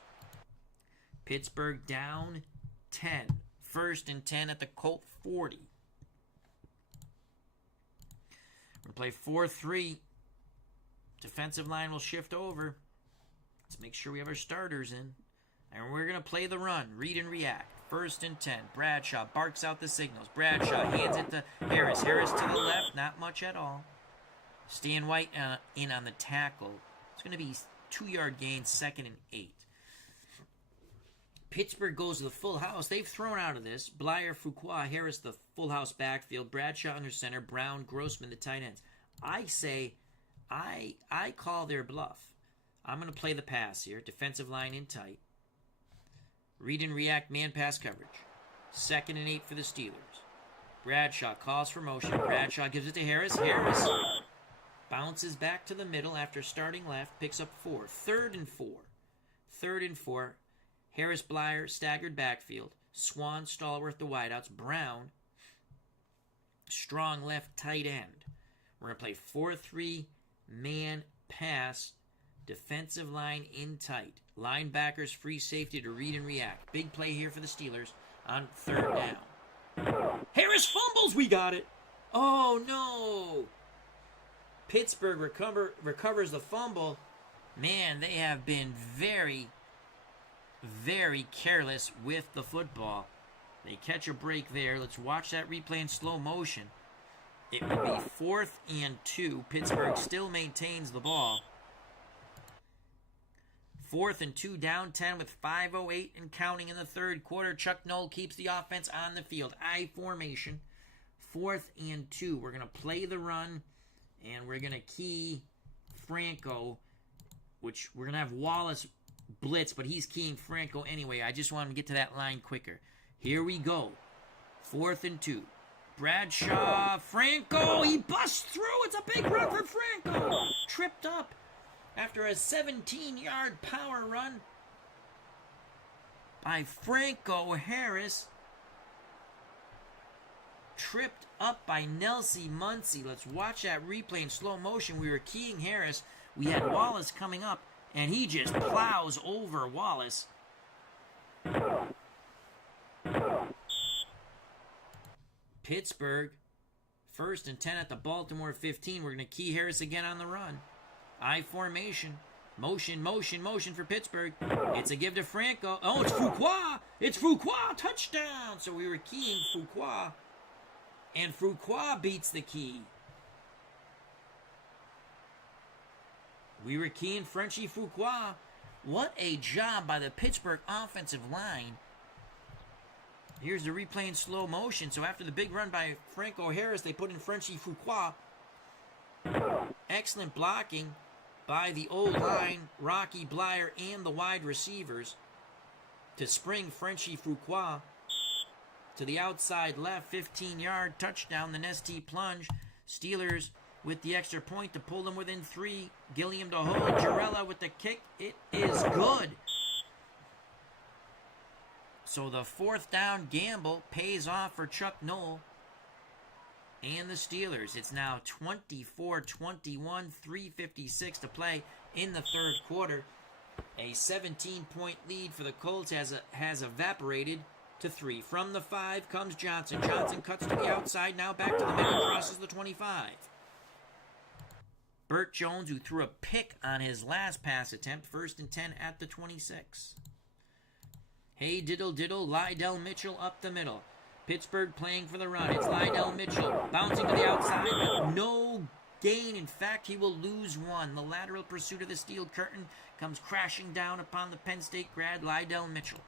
Pittsburgh down 10. First and 10 at the Colt 40. We're going to play 4-3. Defensive line will shift over. Let's make sure we have our starters in. And we're going to play the run. Read and react. First and 10. Bradshaw barks out the signals. Bradshaw hands it to Harris. Harris to the left. Not much at all. Stan White in on the tackle. It's going to be 2-yard gain, 2nd and 8. Pittsburgh goes to the full house. They've thrown out of this. Blyer, Fuqua, Harris, the full house backfield. Bradshaw under center. Brown, Grossman, the tight ends. I say, I call their bluff. I'm going to play the pass here. Defensive line in tight. Read and react, man pass coverage. 2nd and 8 for the Steelers. Bradshaw calls for motion. Bradshaw gives it to Harris. Harris bounces back to the middle after starting left. Picks up 4. 3rd and 4. 3rd and 4. Harris, Blyer, staggered backfield. Swan, Stallworth, the wideouts. Brown, strong left tight end. We're going to play 4-3 man pass. Defensive line in tight. Linebackers, free safety to read and react. Big play here for the Steelers on 3rd down. Harris fumbles. We got it. Oh, no. Pittsburgh recovers the fumble. Man, they have been very, very careless with the football. They catch a break there. Let's watch that replay in slow motion. It will be 4th and 2. Pittsburgh still maintains the ball. 4th and 2, down 10 with 5:08 and counting in the third quarter. Chuck Noll keeps the offense on the field. I formation. 4th and 2. We're going to play the run, and we're going to key Franco, which we're going to have Wallace blitz, but he's keying Franco anyway. I just want him to get to that line quicker. Here we go. 4th and 2. Bradshaw, Franco, he busts through. It's a big run for Franco. Tripped up after a 17-yard power run by Franco Harris. Tripped up by Nelsie Muncie. Let's watch that replay in slow motion. We were keying Harris. We had Wallace coming up, and he just plows over Wallace. Pittsburgh, 1st and 10 at the Baltimore 15. We're going to key Harris again on the run. I formation. Motion, motion, motion for Pittsburgh. It's a give to Franco. Oh, it's Fuqua. It's Fuqua. Touchdown. So we were keying Fuqua, and Fuqua beats the key. We were keying Frenchie Fuqua. What a job by the Pittsburgh offensive line. Here's the replay in slow motion. So after the big run by Franco Harris, they put in Frenchie Fuqua. Excellent blocking by the O-line, Rocky Blyer, and the wide receivers to spring Frenchie Fuqua to the outside left, 15-yard touchdown, the Nestea plunge. Steelers with the extra point to pull them within 3. Gilliam to hold. Jarella with the kick. It is good. So the 4th down gamble pays off for Chuck Noll and the Steelers. It's now 24-21, 3:56 to play in the 3rd quarter. A 17-point lead for the Colts has evaporated to 3. From the 5 comes Johnson. Johnson cuts to the outside, now back to the middle, crosses the 25. Bert Jones, who threw a pick on his last pass attempt, 1st and 10 at the 26. Hey, diddle, diddle, Lydell Mitchell up the middle. Pittsburgh playing for the run. It's Lydell Mitchell bouncing to the outside, but no gain. In fact, he will lose 1. The lateral pursuit of the steel curtain comes crashing down upon the Penn State grad, Lydell Mitchell.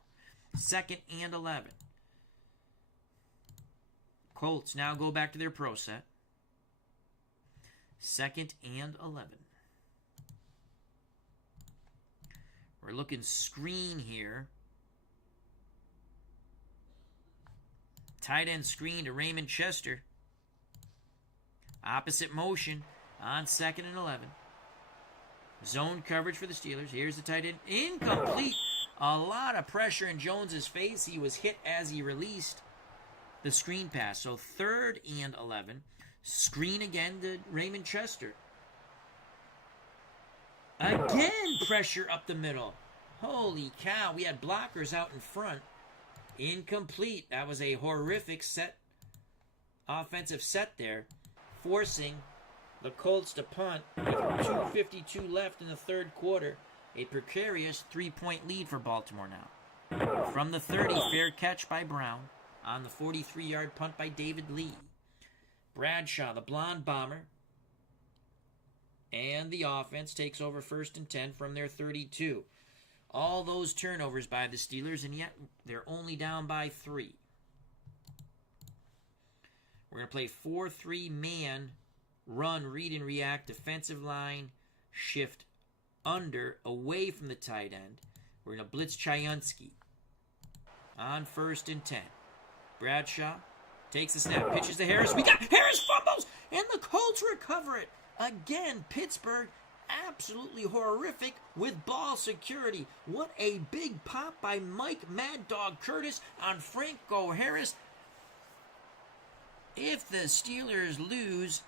2nd and 11. Colts now go back to their pro set. 2nd and 11. We're looking screen here. Tight end screen to Raymond Chester. Opposite motion on 2nd and 11. Zone coverage for the Steelers. Here's the tight end. Incomplete. A lot of pressure in Jones's face. He was hit as he released the screen pass. So 3rd and 11. Screen again to Raymond Chester. Again, pressure up the middle. Holy cow. We had blockers out in front. Incomplete. That was a horrific offensive set there, forcing the Colts to punt with 2:52 left in the 3rd quarter. A precarious 3-point lead for Baltimore now. From the 30, fair catch by Brown on the 43-yard punt by David Lee. Bradshaw, the blonde bomber, and the offense takes over 1st and 10 from their 32. All those turnovers by the Steelers, and yet they're only down by 3. We're going to play 4-3 man, run, read, and react, defensive line, shift under, away from the tight end. We're going to blitz Chayunsky on 1st and 10. Bradshaw takes the snap, pitches to Harris. We got Harris fumbles, and the Colts recover it. Again, Pittsburgh absolutely horrific with ball security. What a big pop by Mike Mad Dog Curtis on Franco Harris. If the Steelers lose,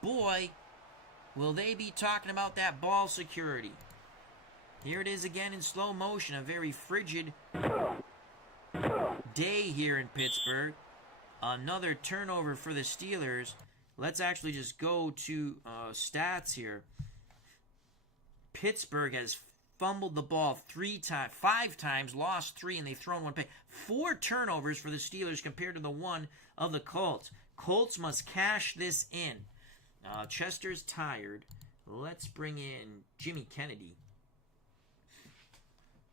boy, will they be talking about that ball security. Here it is again in slow motion. A very frigid day here in Pittsburgh. Another turnover for the Steelers. Let's actually just go to stats here. Pittsburgh has fumbled the ball 5 times, lost 3, and they've thrown 1 pick. 4 turnovers for the Steelers compared to the 1 of the Colts. Colts must cash this in. Chester's tired. Let's bring in Jimmy Kennedy.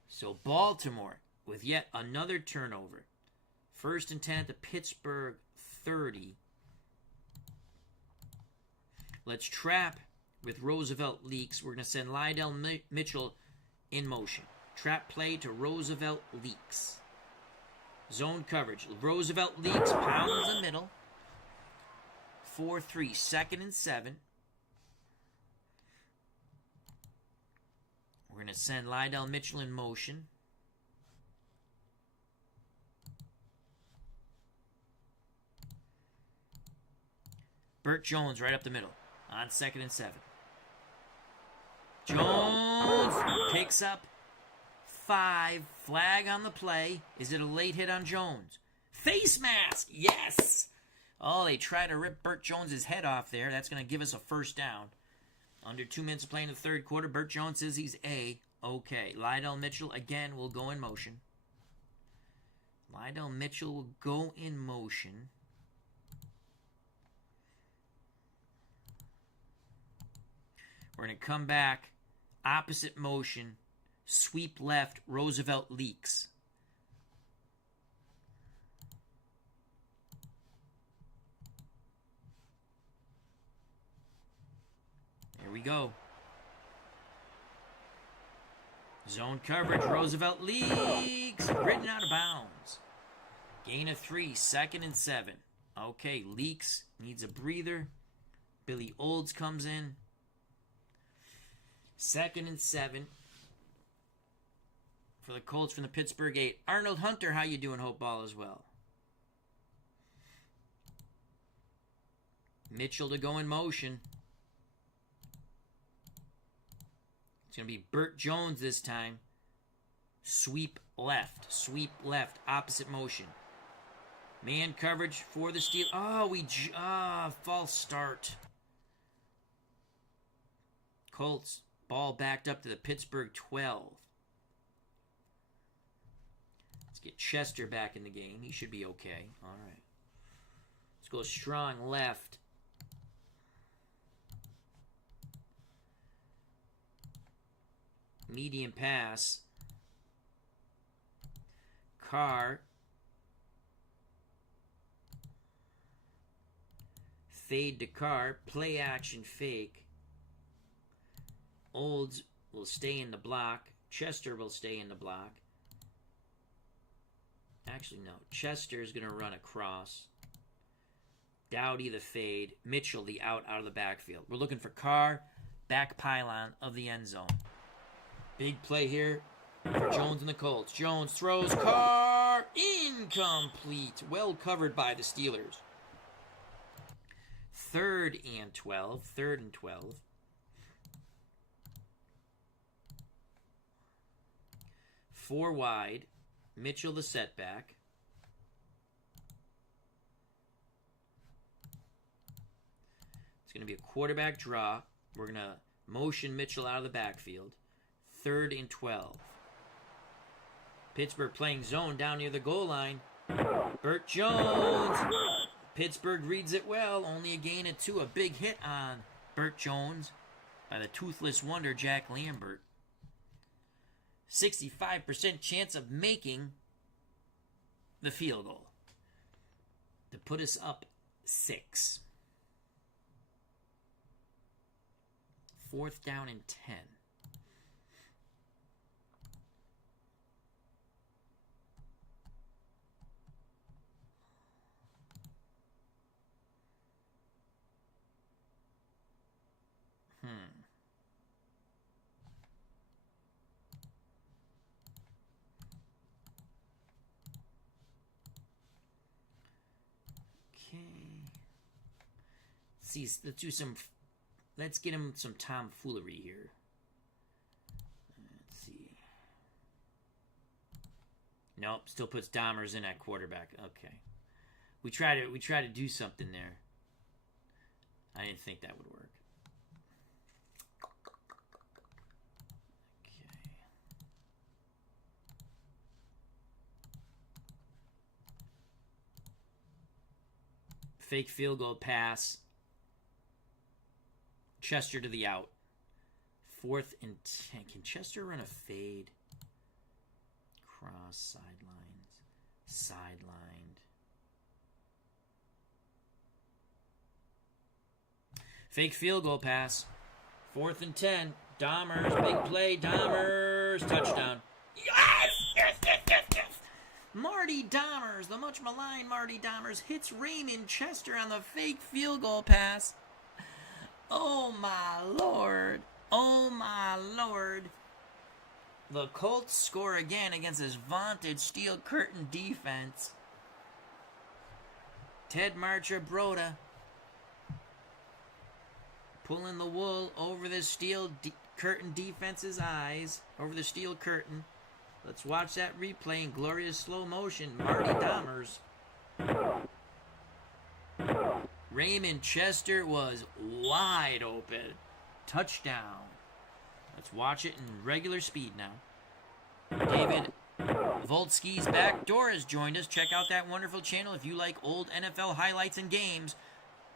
So Baltimore with yet another turnover. 1st and 10 at the Pittsburgh 30. Let's trap with Roosevelt leaks. We're going to send Lydell Mitchell in motion. Trap play to Roosevelt leaks. Zone coverage. Roosevelt leaks, pounds the middle. 4-3, 2nd and 7. We're going to send Lydell Mitchell in motion. Bert Jones right up the middle on 2nd and 7. Jones picks up 5. Flag on the play. Is it a late hit on Jones? Face mask! Yes! Oh, they try to rip Bert Jones' head off there. That's going to give us a first down. Under 2 minutes of play in the third quarter, Bert Jones says he's A-okay. Lydell Mitchell again will go in motion. Lydell Mitchell will go in motion. We're going to come back. Opposite motion. Sweep left. Roosevelt leaks. There we go. Zone coverage. Roosevelt leaks. Written out of bounds. Gain of 3. 2nd and 7. Okay, leaks. Needs a breather. Billy Olds comes in. 2nd and 7 for the Colts from the Pittsburgh 8. Arnold Hunter, how you doing? Hope ball as well. Mitchell to go in motion. It's going to be Bert Jones this time. Sweep left. Sweep left. Opposite motion. Man coverage for the steal. Oh, false start. Colts. Ball backed up to the Pittsburgh 12. Let's get Chester back in the game. He should be okay. All right. Let's go strong left. Medium pass. Carr. Fade to Carr. Play action fake. Olds will stay in the block. Chester will stay in the block. Actually, no. Chester is going to run across. Dowdy the fade. Mitchell the out of the backfield. We're looking for Carr. Back pylon of the end zone. Big play here for Jones and the Colts. Jones throws. Carr. Incomplete. Well covered by the Steelers. 3rd and 12. 3rd and 12. 4 wide. Mitchell the setback. It's going to be a quarterback draw. We're going to motion Mitchell out of the backfield. 3rd and 12. Pittsburgh playing zone down near the goal line. Bert Jones. Pittsburgh reads it well. Only a gain of 2. A big hit on Bert Jones by the toothless wonder Jack Lambert. 65% chance of making the field goal to put us up 6. 4th down and 10. Let's get him some tomfoolery here. Let's see. Nope, still puts Dahmers in at quarterback. Okay. We try to do something there. I didn't think that would work. Okay. Fake field goal pass. Chester to the out. 4th and 10. Can Chester run a fade? Cross, sidelined. Fake field goal pass. 4th and 10. Dahmers, big play. Dahmers, touchdown. Yes! Marty Marty Dahmers, the much maligned Marty Dahmers, hits Raymond Chester on the fake field goal pass. Oh my lord. Oh my lord. The Colts score again against this vaunted steel curtain defense. Ted Marchibroda pulling the wool over the steel curtain defense's eyes, over the steel curtain. Let's watch that replay in glorious slow motion. Marty Dahmers. Raymond Chester was wide open. Touchdown. Let's watch it in regular speed now. David Volsky's Backdoor has joined us. Check out that wonderful channel if you like old NFL highlights and games.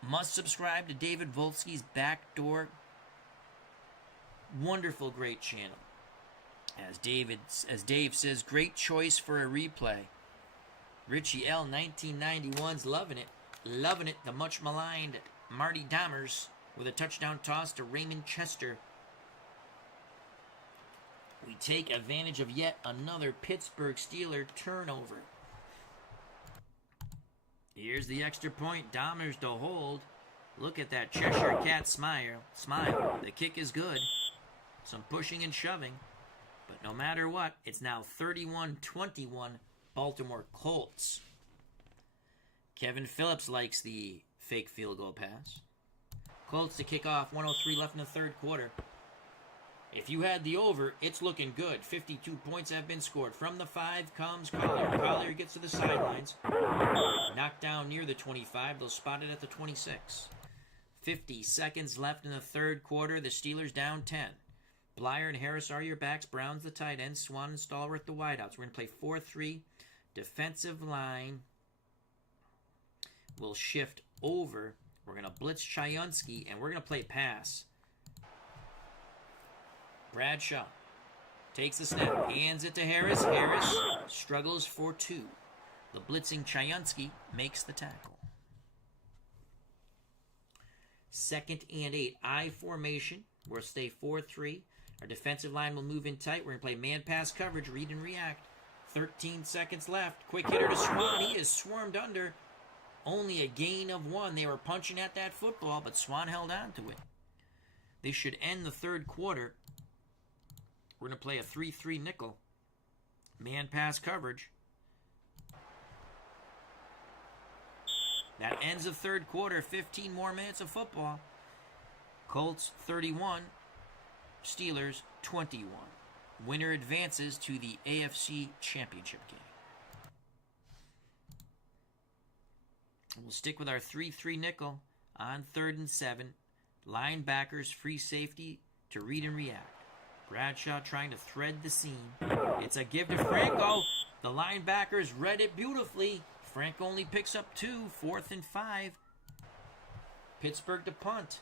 Must subscribe to David Volsky's Backdoor. Wonderful, great channel. As Dave says, great choice for a replay. Richie L. 1991's loving it. Loving it. The much maligned Marty Dahmers with a touchdown toss to Raymond Chester. We take advantage of yet another Pittsburgh Steeler turnover. Here's the extra point. Dahmers to hold. Look at that Cheshire Cat smile. The kick is good. Some pushing and shoving. But no matter what, it's now 31-21 Baltimore Colts. Kevin Phillips likes the fake field goal pass. Colts to kick off. 1:03 left in the third quarter. If you had the over, it's looking good. 52 points have been scored. From the 5 comes Collier. Collier gets to the sidelines. Knocked down near the 25. They'll spot it at the 26. 50 seconds left in the third quarter. The Steelers down 10. Blyer and Harris are your backs. Brown's the tight end. Swan and Stallworth the wideouts. We're going to play 4-3. Defensive line will shift over. We're going to blitz Chayunsky, and we're going to play pass. Bradshaw takes the snap, hands it to Harris. Harris struggles for 2. The blitzing Chayunsky makes the tackle. 2nd and 8. I formation. We'll stay 4-3. Our defensive line will move in tight. We're going to play man-pass coverage, read and react. 13 seconds left. Quick hitter to Swan. He is swarmed under. Only a gain of 1. They were punching at that football, but Swan held on to it. They should end the third quarter. We're going to play a 3-3 nickel. Man-pass coverage. That ends the third quarter. 15 more minutes of football. Colts 31. Steelers 21. Winner advances to the AFC Championship game. We'll stick with our 3-3 nickel on 3rd and 7. Linebackers, free safety to read and react. Bradshaw trying to thread the seam. It's a give to Franco. The linebackers read it beautifully. Franco only picks up 2. 4th and 5. Pittsburgh to punt.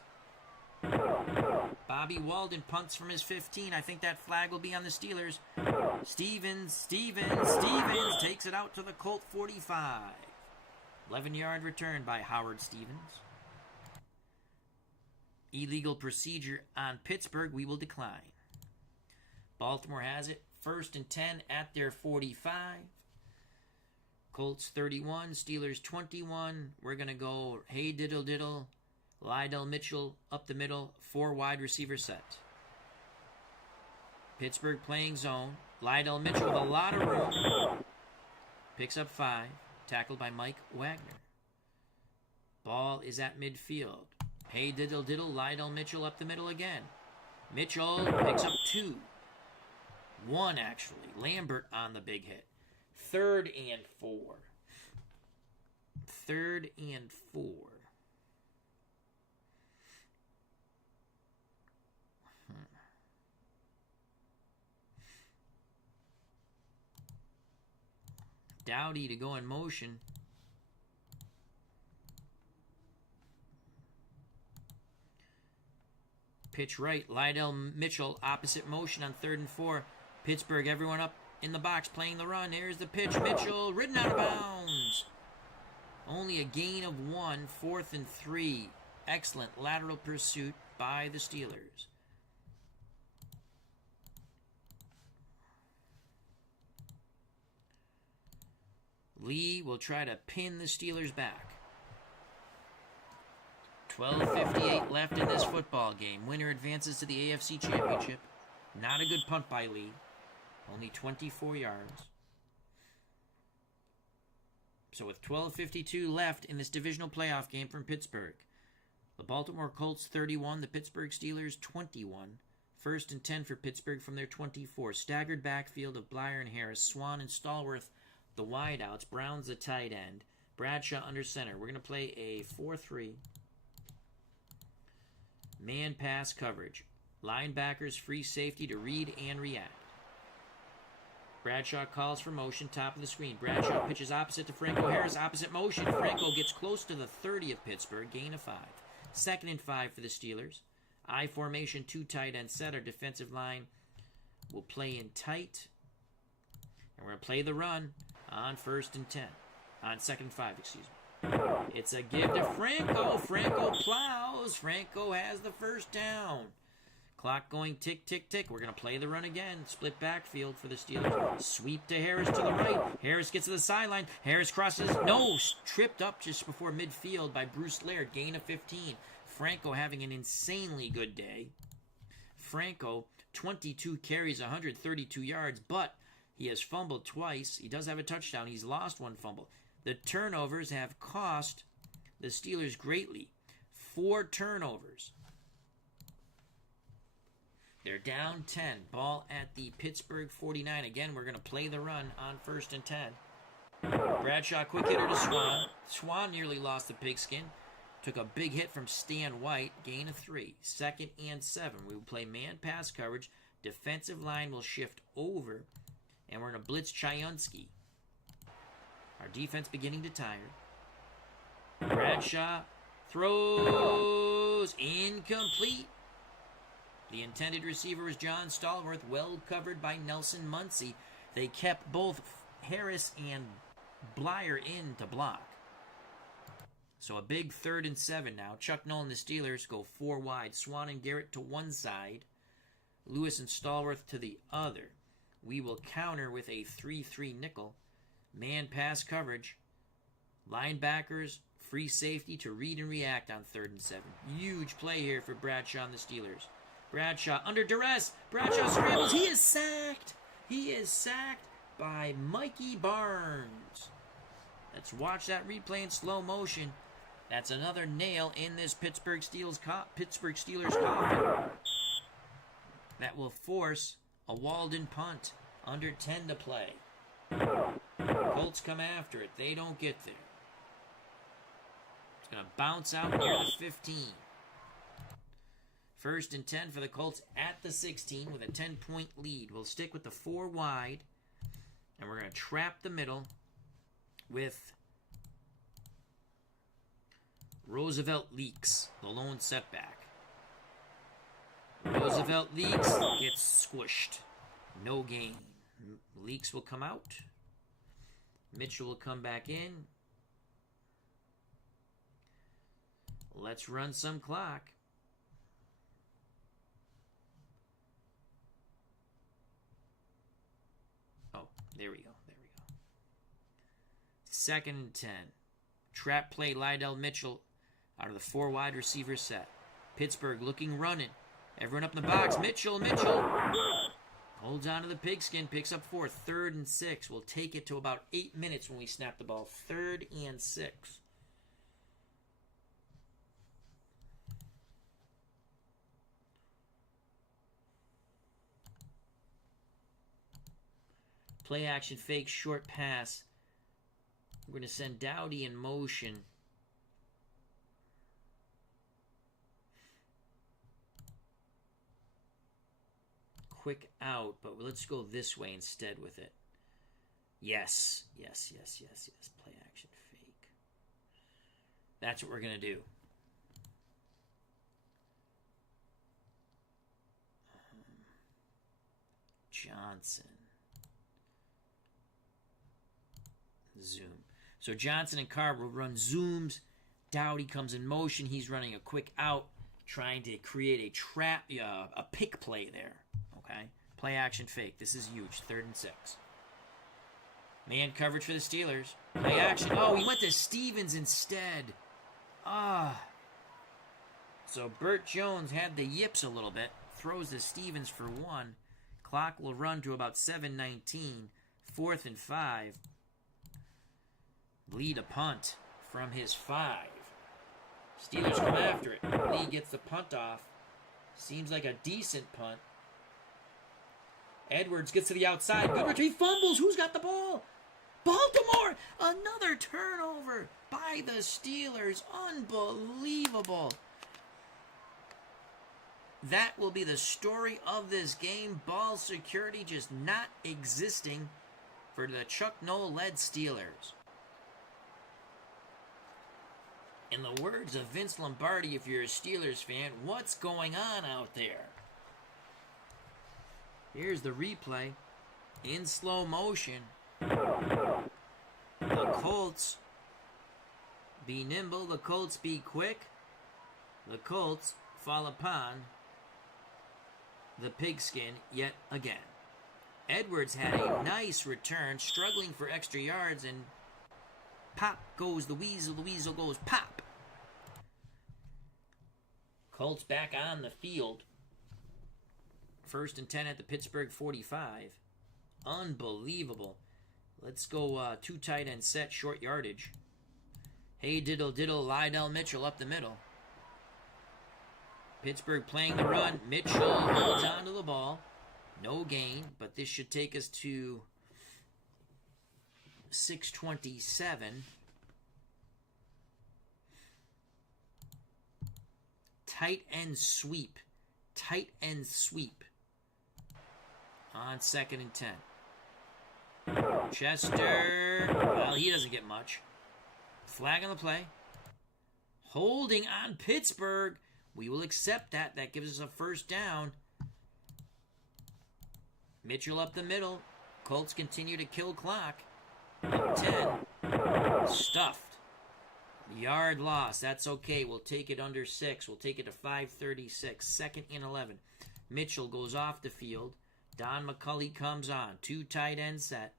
Bobby Walden punts from his 15. I think that flag will be on the Steelers. Stevens takes it out to the Colt 45. 11-yard return by Howard Stevens. Illegal procedure on Pittsburgh. We will decline. Baltimore has it. 1st and 10 at their 45. Colts 31. Steelers 21. We're going to go hey diddle diddle. Lydell Mitchell up the middle. 4 wide receiver set. Pittsburgh playing zone. Lydell Mitchell with a lot of room. Picks up 5. Tackled by Mike Wagner. Ball is at midfield. Hey diddle diddle. Lydell Mitchell up the middle again. Mitchell picks up 2. 1 actually. Lambert on the big hit. 3rd and 4. 3rd and 4. Dowdy to go in motion. Pitch right. Lydell Mitchell opposite motion on 3rd and 4. Pittsburgh, everyone up in the box playing the run. Here's the pitch. Mitchell ridden out of bounds. Only a gain of 1. 4th and 3. Excellent lateral pursuit by the Steelers. Lee will try to pin the Steelers back. 12:58 left in this football game. Winner advances to the AFC Championship. Not a good punt by Lee. Only 24 yards. So with 12:52 left in this divisional playoff game from Pittsburgh, the Baltimore Colts 31, the Pittsburgh Steelers 21. 1st and 10 for Pittsburgh from their 24. Staggered backfield of Blyer and Harris, Swan and Stallworth the wideouts, Brown's the tight end, Bradshaw under center. We're going to play a 4-3 man pass coverage. Linebackers free safety to read and react. Bradshaw calls for motion, top of the screen. Bradshaw pitches opposite to Franco Harris, opposite motion. Franco gets close to the 30 of Pittsburgh, gain of 5. 2nd and 5 for the Steelers. I formation, 2 tight end set. Our defensive line will play in tight. And we're going to play the run on 1st and 10. On 2nd and 5, excuse me. It's a give to Franco. Franco plows. Franco has the first down. Clock going tick, tick, tick. We're going to play the run again. Split backfield for the Steelers. Sweep to Harris to the right. Harris gets to the sideline. Harris crosses. No, tripped up just before midfield by Bruce Laird. Gain of 15. Franco having an insanely good day. Franco, 22 carries, 132 yards, but he has fumbled twice. He does have a touchdown. He's lost 1 fumble. The turnovers have cost the Steelers greatly. 4 turnovers. They're down 10. Ball at the Pittsburgh 49. Again, we're going to play the run on 1st and 10. Bradshaw, quick hitter to Swan. Swan nearly lost the pigskin. Took a big hit from Stan White. Gain of 3. 2nd and 7. We will play man pass coverage. Defensive line will shift over. And we're going to blitz Chayunsky. Our defense beginning to tire. Bradshaw throws. Incomplete. The intended receiver was John Stallworth, well covered by Nelson Muncy. They kept both Harris and Blyer in to block. So a big 3rd and 7 now. Chuck Noll and the Steelers go 4 wide. Swan and Garrett to one side. Lewis and Stallworth to the other. We will counter with a 3-3 nickel. Man pass coverage. Linebackers, free safety to read and react on 3rd and 7. Huge play here for Bradshaw and the Steelers. Bradshaw under duress. Bradshaw scrambles. He is sacked. He is sacked by Mikey Barnes. Let's watch that replay in slow motion. That's another nail in this Pittsburgh Steelers coffin. That will force a Walden punt. Under 10 to play. Colts come after it. They don't get there. It's going to bounce out near the 15. 1st and 10 for the Colts at the 16 with a 10-point lead. We'll stick with the 4 wide, and we're going to trap the middle with Roosevelt Leaks, the lone setback. Roosevelt Leaks gets squished. No gain. Leaks will come out. Mitchell will come back in. Let's run some clock. Oh, there we go. 2nd and 10. Trap play, Lydell Mitchell out of the 4 wide receiver set. Pittsburgh looking, running. Everyone up in the box. Mitchell. Holds on to the pigskin, picks up 4. 3rd and 6. We'll take it to about 8 minutes when we snap the ball. 3rd and 6. Play action fake, short pass. We're going to send Dowdy in motion. Quick out, but let's go this way instead with it. Yes. Play action fake. That's what we're going to do. Johnson. Zoom. So Johnson and Carr will run zooms. Dowdy comes in motion. He's running a quick out, trying to create a trap, a pick play there. Okay? Play action fake. This is huge. 3rd and 6. Man coverage for the Steelers. Play action. Oh, he went to Stevens instead. So Bert Jones had the yips a little bit. Throws to Stevens for 1. Clock will run to about 7:19. 4th and 5. Lead a punt from his 5. Steelers come after it. Lee gets the punt off. Seems like a decent punt. Edwards gets to the outside. Good retrieve. Fumbles. Who's got the ball? Baltimore! Another turnover by the Steelers. Unbelievable. That will be the story of this game. Ball security just not existing for the Chuck Noll-led Steelers. In the words of Vince Lombardi, if you're a Steelers fan, what's going on out there? Here's the replay in slow motion. The Colts be nimble, the Colts be quick. The Colts fall upon the pigskin yet again. Edwards had a nice return, struggling for extra yards, and pop goes the weasel goes pop. Colts back on the field. 1st and 10 at the Pittsburgh 45. Unbelievable. Let's go 2 tight end set, short yardage. Hey diddle diddle, Lydell Mitchell up the middle. Pittsburgh playing the run. Mitchell holds on to the ball. No gain, but this should take us to 6:27. Tight end sweep. Tight end sweep. On 2nd and 10. Chester. Well, he doesn't get much. Flag on the play. Holding on Pittsburgh. We will accept that. That gives us a 1st down. Mitchell up the middle. Colts continue to kill clock. Up 10. Stuffed. Yard loss. That's okay. We'll take it under 6. We'll take it to 5:36. 2nd and 11. Mitchell goes off the field. Don McCulley comes on. 2 tight end set.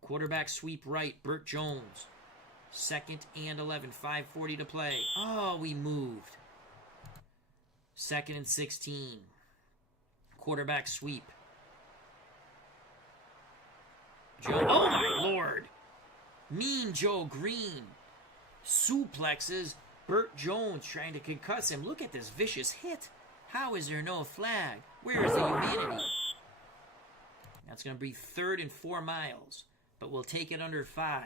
Quarterback sweep right, Bert Jones. 2nd and 11, 5:40 to play. Oh, we moved. 2nd and 16. Quarterback sweep. Oh my lord. Mean Joe Green suplexes Bert Jones, trying to concuss him. Look at this vicious hit. How is there no flag? Where is the humanity? That's going to be 3rd and 4 miles. But we'll take it under 5.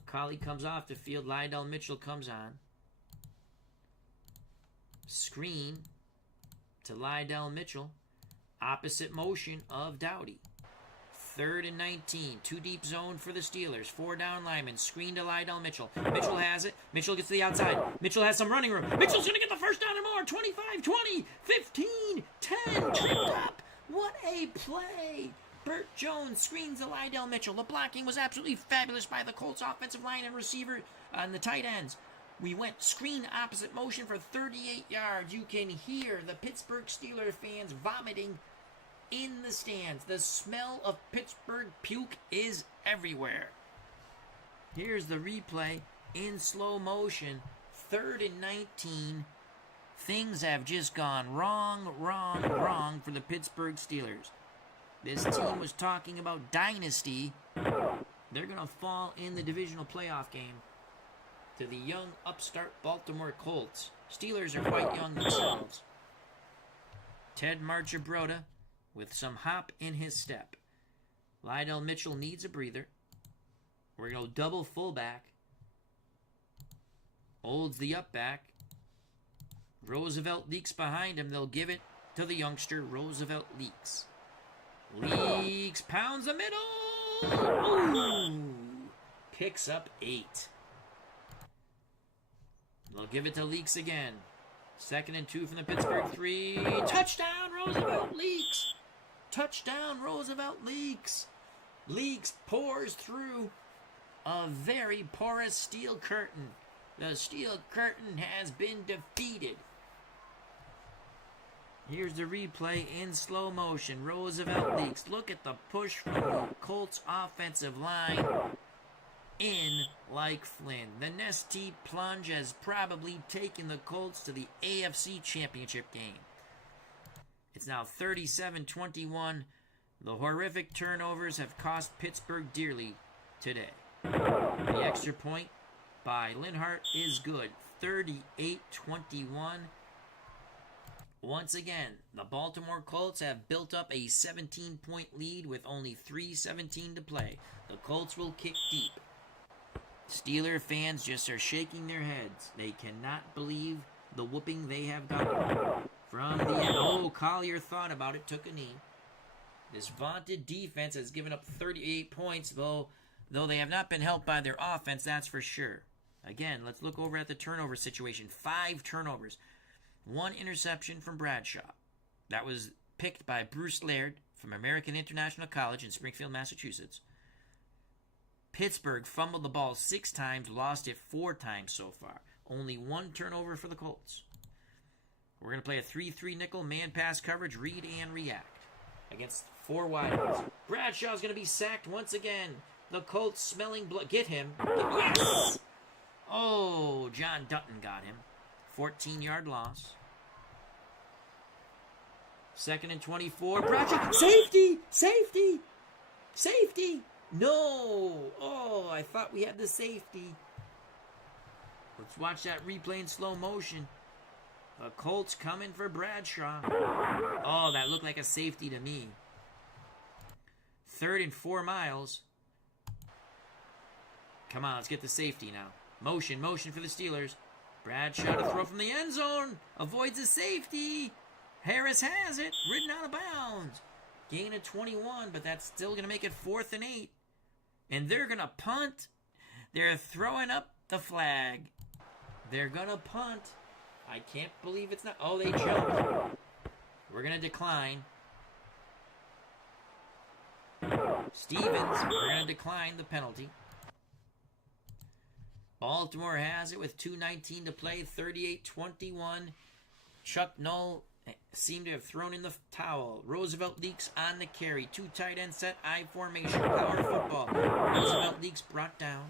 McCauley comes off the field. Lydell Mitchell comes on. Screen to Lydell Mitchell. Opposite motion of Dowdy. 3rd and 19. 2 deep zone for the Steelers. 4 down linemen. Screen to Lydell Mitchell. Mitchell has it. Mitchell gets to the outside. Mitchell has some running room. Mitchell's going to get the 1st down and more. 25, 20, 15, 10. Tripped up. What a play! Bert Jones screens to Lydell Mitchell. The blocking was absolutely fabulous by the Colts offensive line and receiver on the tight ends. We went screen opposite motion for 38 yards. You can hear the Pittsburgh Steelers fans vomiting in the stands. The smell of Pittsburgh puke is everywhere. Here's the replay in slow motion. 3rd and 19. Things have just gone wrong for the Pittsburgh Steelers. This team was talking about dynasty. They're going to fall in the divisional playoff game to the young upstart Baltimore Colts. Steelers are quite young themselves. Ted Marchibroda with some hop in his step. Lydell Mitchell needs a breather. We're going to double fullback. Holds the up back. Roosevelt leaks behind him. They'll give it to the youngster. Roosevelt leaks. Leaks. Pounds the middle. Ooh. Picks up 8. They'll give it to Leaks again. 2nd and 2 from the Pittsburgh 3. Touchdown, Roosevelt Leaks. Touchdown, Roosevelt Leaks. Leaks pours through a very porous steel curtain. The steel curtain has been defeated. Here's the replay in slow motion. Roosevelt leaks. Look at the push from the Colts offensive line. In like Flynn. The Nestea plunge has probably taken the Colts to the AFC Championship game. It's now 37-21. The horrific turnovers have cost Pittsburgh dearly today. The extra point by Linhart is good. 38-21. Once again, the Baltimore Colts have built up a 17-point lead with only 3:17 to play. The Colts will kick deep. Steeler fans just are shaking their heads. They cannot believe the whooping they have gotten. From the end, Collier thought about it, took a knee. This vaunted defense has given up 38 points, though they have not been helped by their offense, that's for sure. Again, let's look over at the turnover situation. 5 turnovers. 1 interception from Bradshaw. That was picked by Bruce Laird from American International College in Springfield, Massachusetts. Pittsburgh fumbled the ball 6 times, lost it 4 times so far. Only 1 turnover for the Colts. We're going to play a 3-3 nickel, man pass coverage, read and react against 4 wideouts. Bradshaw's going to be sacked once again. The Colts smelling blood. Get him. Yes! Oh, John Dutton got him. 14-yard loss. 2nd and 24. Bradshaw. Safety! Safety! Safety! No! Oh, I thought we had the safety. Let's watch that replay in slow motion. The Colts coming for Bradshaw. Oh, that looked like a safety to me. 3rd and 4 miles. Come on, let's get the safety now. Motion for the Steelers. Bradshaw to throw from the end zone. Avoids the safety. Harris has it. Ridden out of bounds. Gain of 21, but that's still going to make it 4th and 8. And they're going to punt. They're throwing up the flag. They're going to punt. I can't believe it's not. Oh, they jumped. We're going to decline. Stevens, we're going to decline the penalty. Baltimore has it with 2:19 to play, 38-21. Chuck Noll seemed to have thrown in the towel. Roosevelt leaks on the carry. 2 tight end set, I formation, power football. Roosevelt leaks brought down.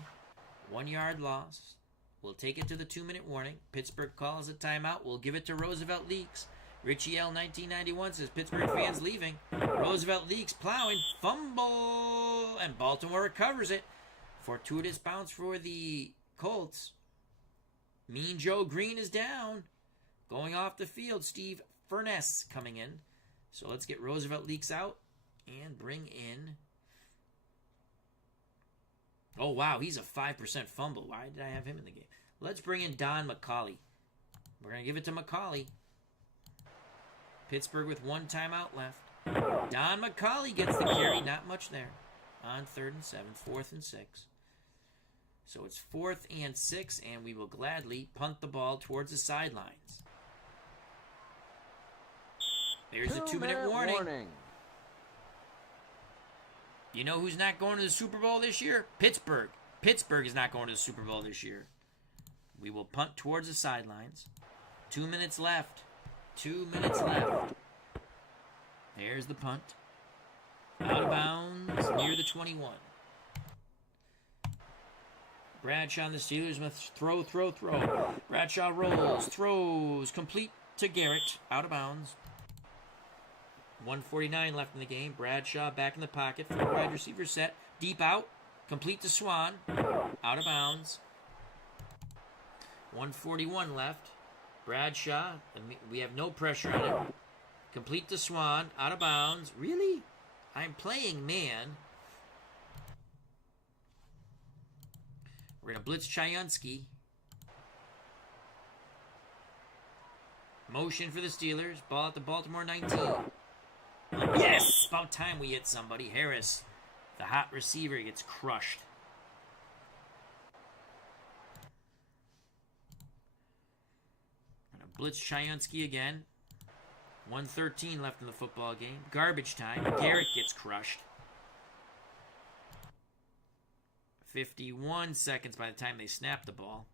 1-yard loss. We'll take it to the 2-minute warning. Pittsburgh calls a timeout. We'll give it to Roosevelt leaks. Richie L. 1991 says Pittsburgh fans leaving. Roosevelt leaks plowing. Fumble. And Baltimore recovers it. Fortuitous bounce for the Colts. Mean Joe Green is down. Going off the field, Steve Furness coming in. So let's get Roosevelt leaks out and bring in. Oh, wow, he's a 5% fumble. Why did I have him in the game? Let's bring in Don McCauley. We're going to give it to McCauley. Pittsburgh with 1 timeout left. Don McCauley gets the carry. Not much there. On 3rd and 7, 4th and 6. So it's 4th and 6, and we will gladly punt the ball towards the sidelines. There's the 2-minute warning. You know who's not going to the Super Bowl this year? Pittsburgh. Pittsburgh is not going to the Super Bowl this year. We will punt towards the sidelines. 2 minutes left. 2 minutes left. There's the punt. Out of bounds near the 21. Bradshaw and the Steelers must throw. Bradshaw rolls, throws, complete to Garrett. Out of bounds. 1:49 left in the game. Bradshaw back in the pocket. 4 wide receiver set. Deep out. Complete to Swan. Out of bounds. 1:41 left. Bradshaw. We have no pressure on him. Complete to Swan. Out of bounds. Really? I'm playing man. We're going to blitz Chayunsky. Motion for the Steelers. Ball at the Baltimore 19. Yes! About time we hit somebody. Harris, the hot receiver, gets crushed. Gonna blitz Chayunsky again. 1:13 left in the football game. Garbage time. Garrett gets crushed. 51 seconds by the time they snap the ball.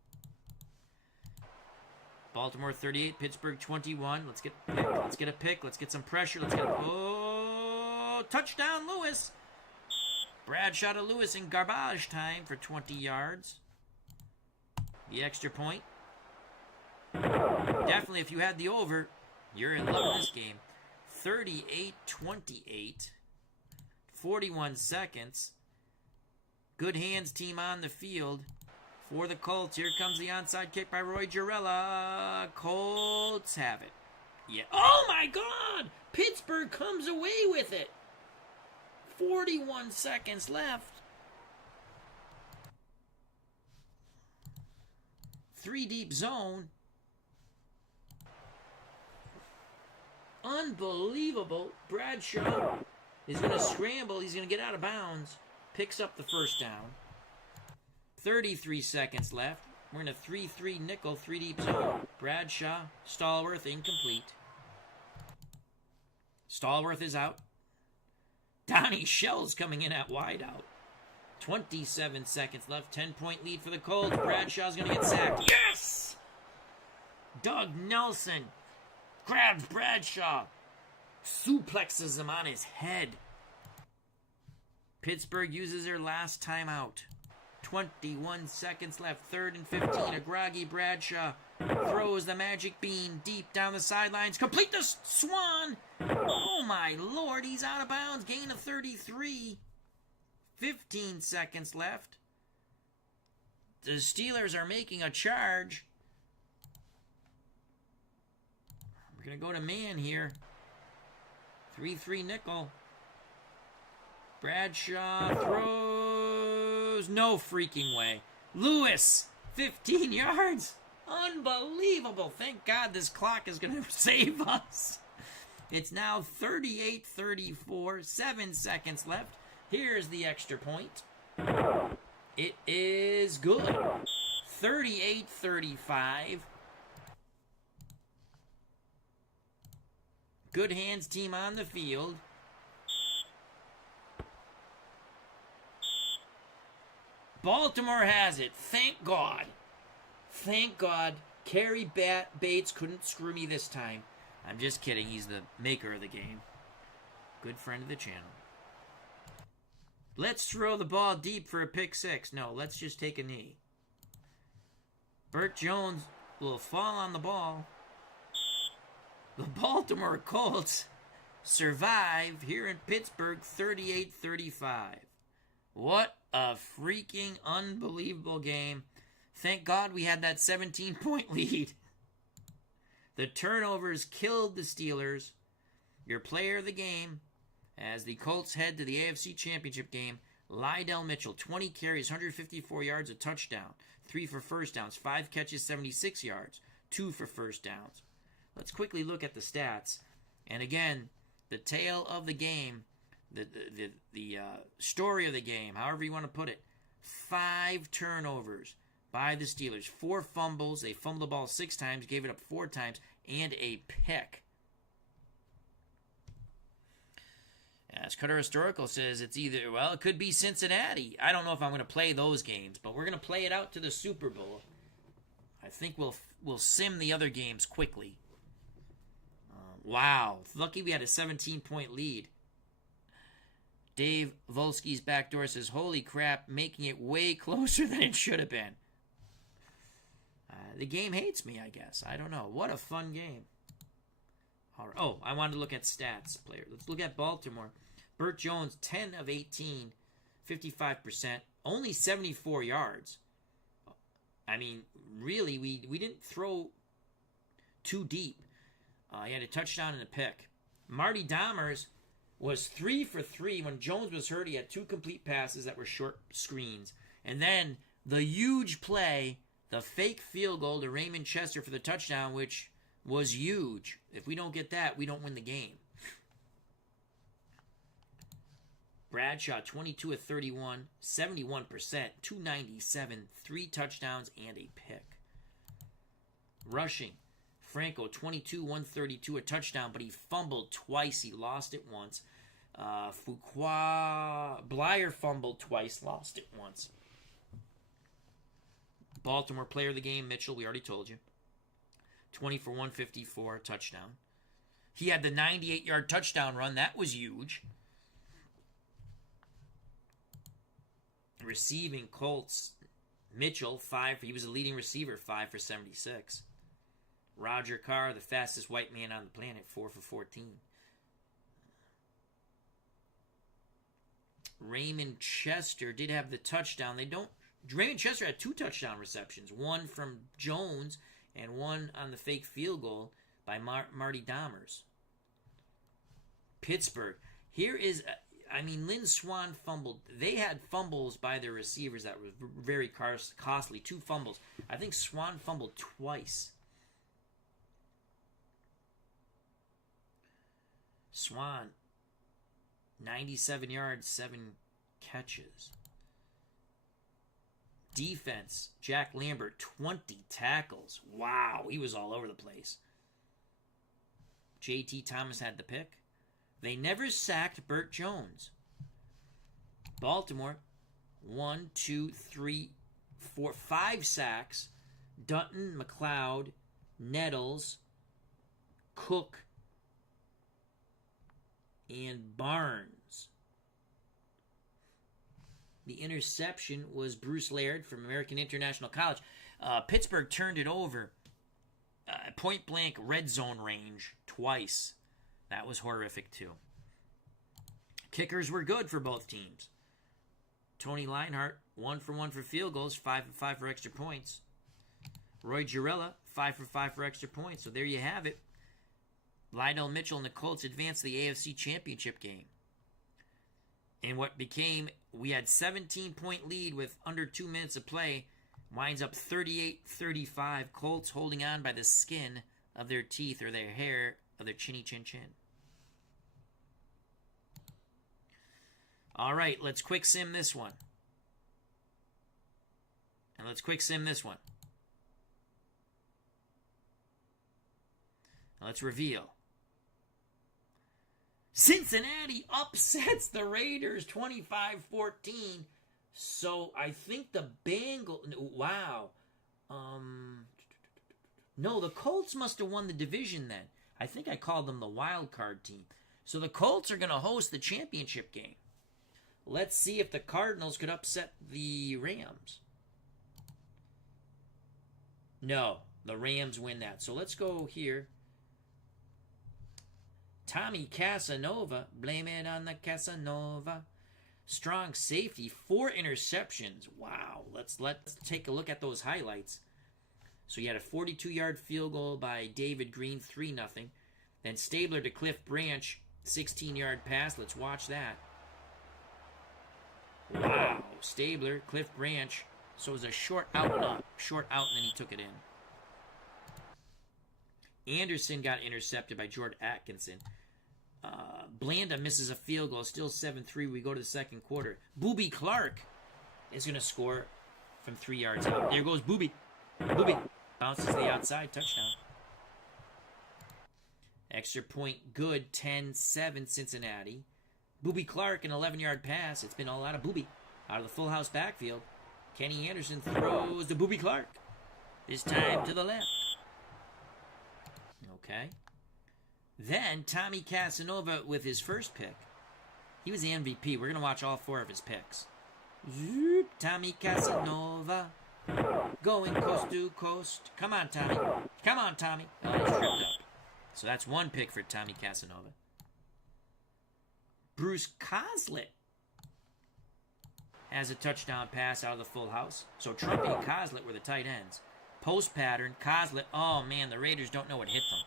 Baltimore 38, Pittsburgh 21. Let's get a pick. Let's get a pick. Let's get some pressure. Let's get a... Oh, touchdown, Lewis. Bradshaw to Lewis in garbage time for 20 yards. The extra point. Definitely, if you had the over, you're in love with this game. 38-28. 41 seconds. Good hands team on the field. For the Colts, here comes the onside kick by Roy Girella. Colts have it. Yeah. Oh my God! Pittsburgh comes away with it. 41 seconds left. 3 deep zone. Unbelievable. Bradshaw is going to scramble. He's going to get out of bounds. Picks up the first down. 33 seconds left. We're in a 3-3 nickel, 3 deep zone. Bradshaw, Stallworth, incomplete. Stallworth is out. Donnie Shell's coming in at wide out. 27 seconds left. 10-point lead for the Colts. Bradshaw's going to get sacked. Yes! Doug Nelson grabs Bradshaw. Suplexes him on his head. Pittsburgh uses their last timeout. 21 seconds left. 3rd and 15. A groggy Bradshaw throws the magic bean deep down the sidelines. Complete the swan. Oh my Lord, he's out of bounds. Gain of 33. 15 seconds left. The Steelers are making a charge. We're going to go to man here. 3-3 nickel. Bradshaw throws. No freaking way. Lewis, 15 yards. Unbelievable. Thank God this clock is going to save us. It's now 38-34. 7 seconds left. Here's the extra point. It is good. 38-35. Good hands team on the field. Baltimore has it. Thank God. Thank God. Kerry Bates couldn't screw me this time. I'm just kidding. He's the maker of the game. Good friend of the channel. Let's throw the ball deep for a pick six. No, let's just take a knee. Bert Jones will fall on the ball. The Baltimore Colts survive here in Pittsburgh 38-35. What a freaking unbelievable game. Thank God we had that 17-point lead. The turnovers killed the Steelers. Your player of the game, as the Colts head to the AFC Championship game, Lydell Mitchell, 20 carries, 154 yards, a touchdown, 3 for first downs, 5 catches, 76 yards, 2 for first downs. Let's quickly look at the stats. And again, the tale of the game, the story of the game, however you want to put it. 5 turnovers by the Steelers, 4 fumbles. They fumbled the ball 6 times, gave it up 4 times, and a pick. As Cutter Historical says, it's either, well, it could be Cincinnati. I don't know if I'm going to play those games, but we're going to play it out to the Super Bowl. I think we'll sim the other games quickly. Wow. Lucky we had a 17-point lead. Dave Volsky's backdoor says, holy crap, making it way closer than it should have been. The game hates me, I guess. I don't know. What a fun game. All right. Oh, I wanted to look at stats. Player. Let's look at Baltimore. Bert Jones, 10 of 18, 55%, only 74 yards. I mean, really, we didn't throw too deep. He had a touchdown and a pick. Marty Dahmers was 3 for 3. When Jones was hurt, he had 2 complete passes that were short screens. And then the huge play, the fake field goal to Raymond Chester for the touchdown, which was huge. If we don't get that, we don't win the game. Bradshaw, 22 of 31, 71%, 297, 3 touchdowns, and a pick. Rushing, Franco, 22, 132, a touchdown, but he fumbled twice. He lost it once. Blyer fumbled twice, lost it once. Baltimore player of the game, Mitchell, we already told you. 20 for 154, touchdown. He had the 98-yard touchdown run. That was huge. Receiving, Colts, Mitchell, he was a leading receiver, 5 for 76. Roger Carr, the fastest white man on the planet, 4 for 14. Raymond Chester did have the touchdown. Raymond Chester had 2 touchdown receptions, one from Jones and one on the fake field goal by Marty Dahmers. Pittsburgh. Here is, Lynn Swann fumbled. They had fumbles by their receivers that were very costly. 2 fumbles. I think Swann fumbled twice. Swann, 97 yards, 7 catches. Defense, Jack Lambert, 20 tackles. Wow, he was all over the place. J.T. Thomas had the pick. They never sacked Bert Jones. Baltimore, 1, 2, 3, 4, 5 sacks. Dutton, McLeod, Nettles, Cook, and Barnes. The interception was Bruce Laird from American International College. Pittsburgh turned it over point blank red zone range twice. That was horrific too. Kickers were good for both teams. Tony Leinart, 1 for 1 for field goals, 5 for 5 for extra points. Roy Girella, 5 for 5 for extra points. So there you have it. Lionel Mitchell and the Colts advanced to the AFC Championship game. And what became, we had 17-point lead with under 2 minutes of play, winds up 38-35. Colts holding on by the skin of their teeth or their hair of their chinny chin chin. All right, let's quick sim this one. And let's quick sim this one. Now let's reveal. Cincinnati upsets the Raiders 25-14. So I think the Bengals... Wow. No, the Colts must have won the division then. I think I called them the wild card team. So the Colts are going to host the championship game. Let's see if the Cardinals could upset the Rams. No, the Rams win that. So let's go here. Tommy Casanova, blame it on the Casanova. Strong safety, 4 interceptions. Wow, let's take a look at those highlights. So you had a 42-yard field goal by David Green, 3-0. Then Stabler to Cliff Branch, 16-yard pass. Let's watch that. Wow, Stabler, Cliff Branch. So it was a short out, and then he took it in. Anderson got intercepted by Jordan Atkinson. Blanda misses a field goal, still 7-3. We go to the second quarter. Booby Clark is going to score from 3 yards out. There goes Booby. Booby bounces to the outside, touchdown. Extra point good, 10-7 Cincinnati. Booby Clark, an 11-yard pass. It's been all out of Booby. Out of the full house backfield. Kenny Anderson throws to Booby Clark. This time to the left. Okay. Then Tommy Casanova with his first pick. He was the MVP. We're going to watch all 4 of his picks. Zoop, Tommy Casanova. Going coast to coast. Come on, Tommy. Come on, Tommy. Oh, he's tripped up. So that's 1 pick for Tommy Casanova. Bruce Coslett has a touchdown pass out of the full house. So Trumpy and Coslett were the tight ends. Post pattern, Coslett. Oh, man, the Raiders don't know what hit them.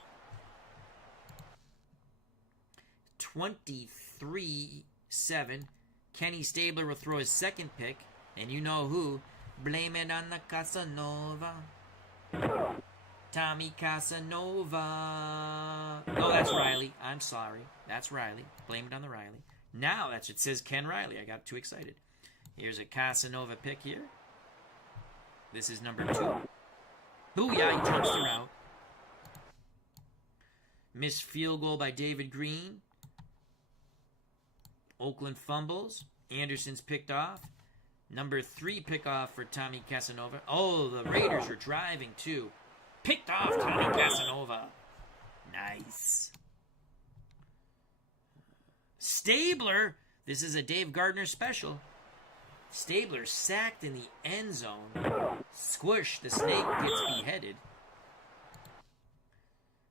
23-7. Kenny Stabler will throw his second pick. And you know who. Blame it on the Casanova. Tommy Casanova. Oh, that's Riley. I'm sorry. That's Riley. Blame it on the Riley. Now, it says Ken Riley. I got too excited. Here's a Casanova pick here. This is number 2. Booyah, he jumps the route. Missed field goal by David Green. Oakland fumbles. Anderson's picked off. Number 3 pickoff for Tommy Casanova. Oh, the Raiders are driving too. Picked off Tommy Casanova. Nice. Stabler. This is a Dave Gardner special. Stabler sacked in the end zone. Squish. The snake gets beheaded.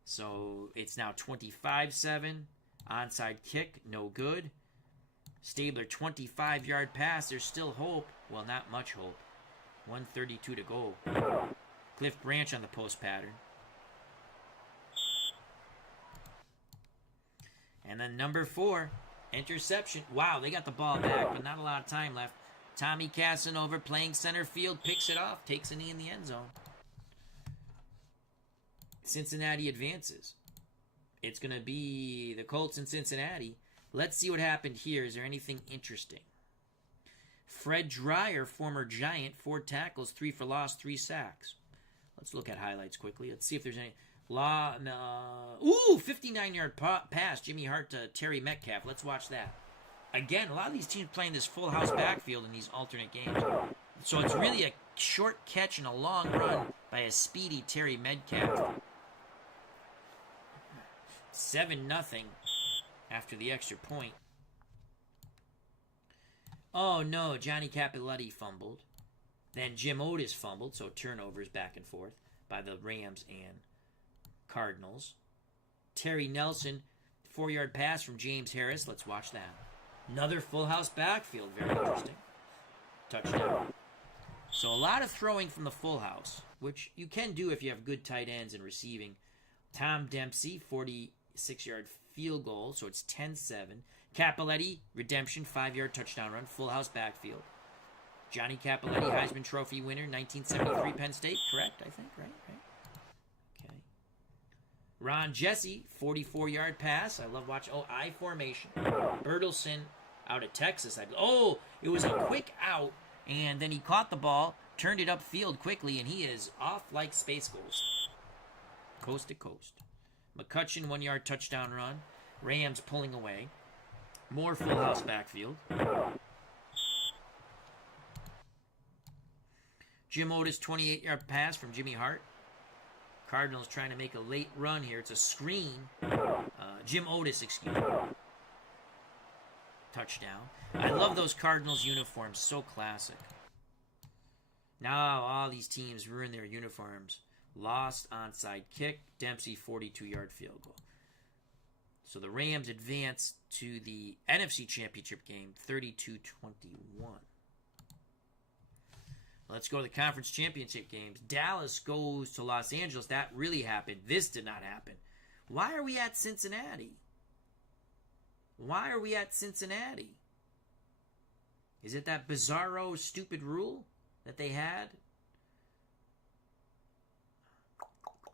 So it's now 25-7. Onside kick. No good. Stabler 25-yard pass. There's still hope. Well, not much hope. 1:32 to go. Cliff Branch on the post pattern. And then number 4, interception. Wow, they got the ball back, but not a lot of time left. Tommy Casanova playing center field, picks it off, takes a knee in the end zone. Cincinnati advances. It's going to be the Colts in Cincinnati. Let's see what happened here. Is there anything interesting? Fred Dreyer, former Giant, 4 tackles, 3 for loss, 3 sacks. Let's look at highlights quickly. Let's see if there's any. 59-yard pass, Jimmy Hart to Terry Metcalf. Let's watch that. Again, a lot of these teams playing this full house backfield in these alternate games. So it's really a short catch and a long run by a speedy Terry Metcalf. 7-0 after the extra point. Oh no, Johnny Capiletti fumbled. Then Jim Otis fumbled, so turnovers back and forth by the Rams and Cardinals. Terry Nelson, 4-yard pass from James Harris. Let's watch that. Another full house backfield. Very interesting. Touchdown. So a lot of throwing from the full house, which you can do if you have good tight ends and receiving. Tom Dempsey, 46-yard field goal, so it's 10-7. Capiletti, redemption, 5-yard touchdown run, full house backfield. Johnny Capiletti, Heisman Trophy winner, 1973 Penn State, correct, I think, right? Okay. Ron Jesse, 44-yard pass. I love watching. Oh, I formation. Bertelsen out of Texas. It was a quick out, and then he caught the ball, turned it upfield quickly, and he is off like Space Ghost. Coast to coast. McCutcheon, 1-yard touchdown run. Rams pulling away. More full house backfield. Jim Otis, 28-yard pass from Jimmy Hart. Cardinals trying to make a late run here. It's a screen. Jim Otis, excuse me. Touchdown. I love those Cardinals uniforms. So classic. Now all these teams ruin their uniforms. Lost onside kick. Dempsey, 42-yard field goal. So the Rams advance to the NFC Championship game, 32-21. Let's go to the Conference Championship games. Dallas goes to Los Angeles. That really happened. This did not happen. Why are we at Cincinnati? Why are we at Cincinnati? Is it that bizarro, stupid rule that they had?